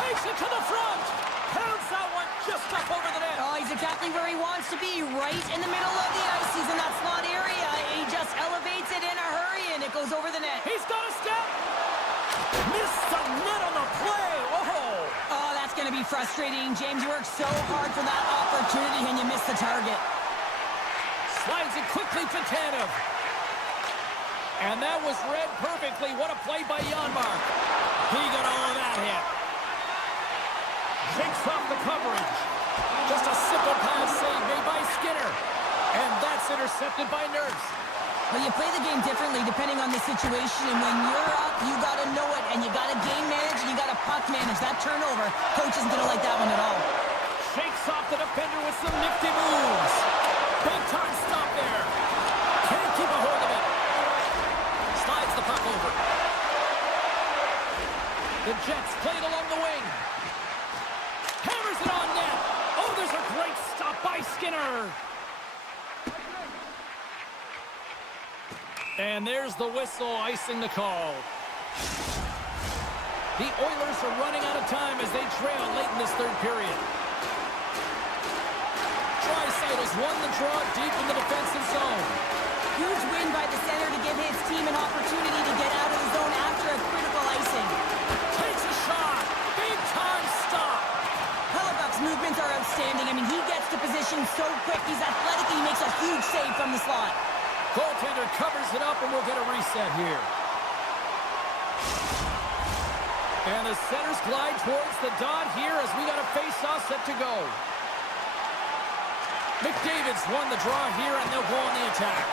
Takes it to the front. Pounds that one just up over the net. Oh, he's exactly where he wants to be, right in the middle of the ice. He's in that slot area. He just elevates it in a hurry, and it goes over the net. He's got a step. Missed the net on the play. Oh, that's going to be frustrating. James, you worked so hard for that opportunity, and you missed the target. Slides it quickly to Tanev. And that was read perfectly. What a play by Janmark. He got all of that hit. Shakes off the coverage. Just a simple pass save made by Skinner. And that's intercepted by Nurse. Well, you play the game differently depending on the situation. And when you're up, you got to know it. And you got to game manage and you got to puck manage. That turnover, coach isn't going to like that one at all. Shakes off the defender with some nifty moves. Big time stop there. Can't keep a hold of it. Slides the puck over. The Jets played along the wing. Hammers it on net. Oh, there's a great stop by Skinner. And there's the whistle icing the call. The Oilers are running out of time as they trail late in this third period. Draisaitl won the draw deep in the defensive zone. Huge win by the center to give his team an opportunity to get out of the zone after a critical icing. Takes a shot. Big time stop. Hellebuck's movements are outstanding. I mean, he gets to position so quick. He's athletic and he makes a huge save from the slot. Goaltender covers it up and we'll get a reset here. And the centers glide towards the dot here as we got a face-off set to go. McDavid's won the draw here and they'll go on the attack.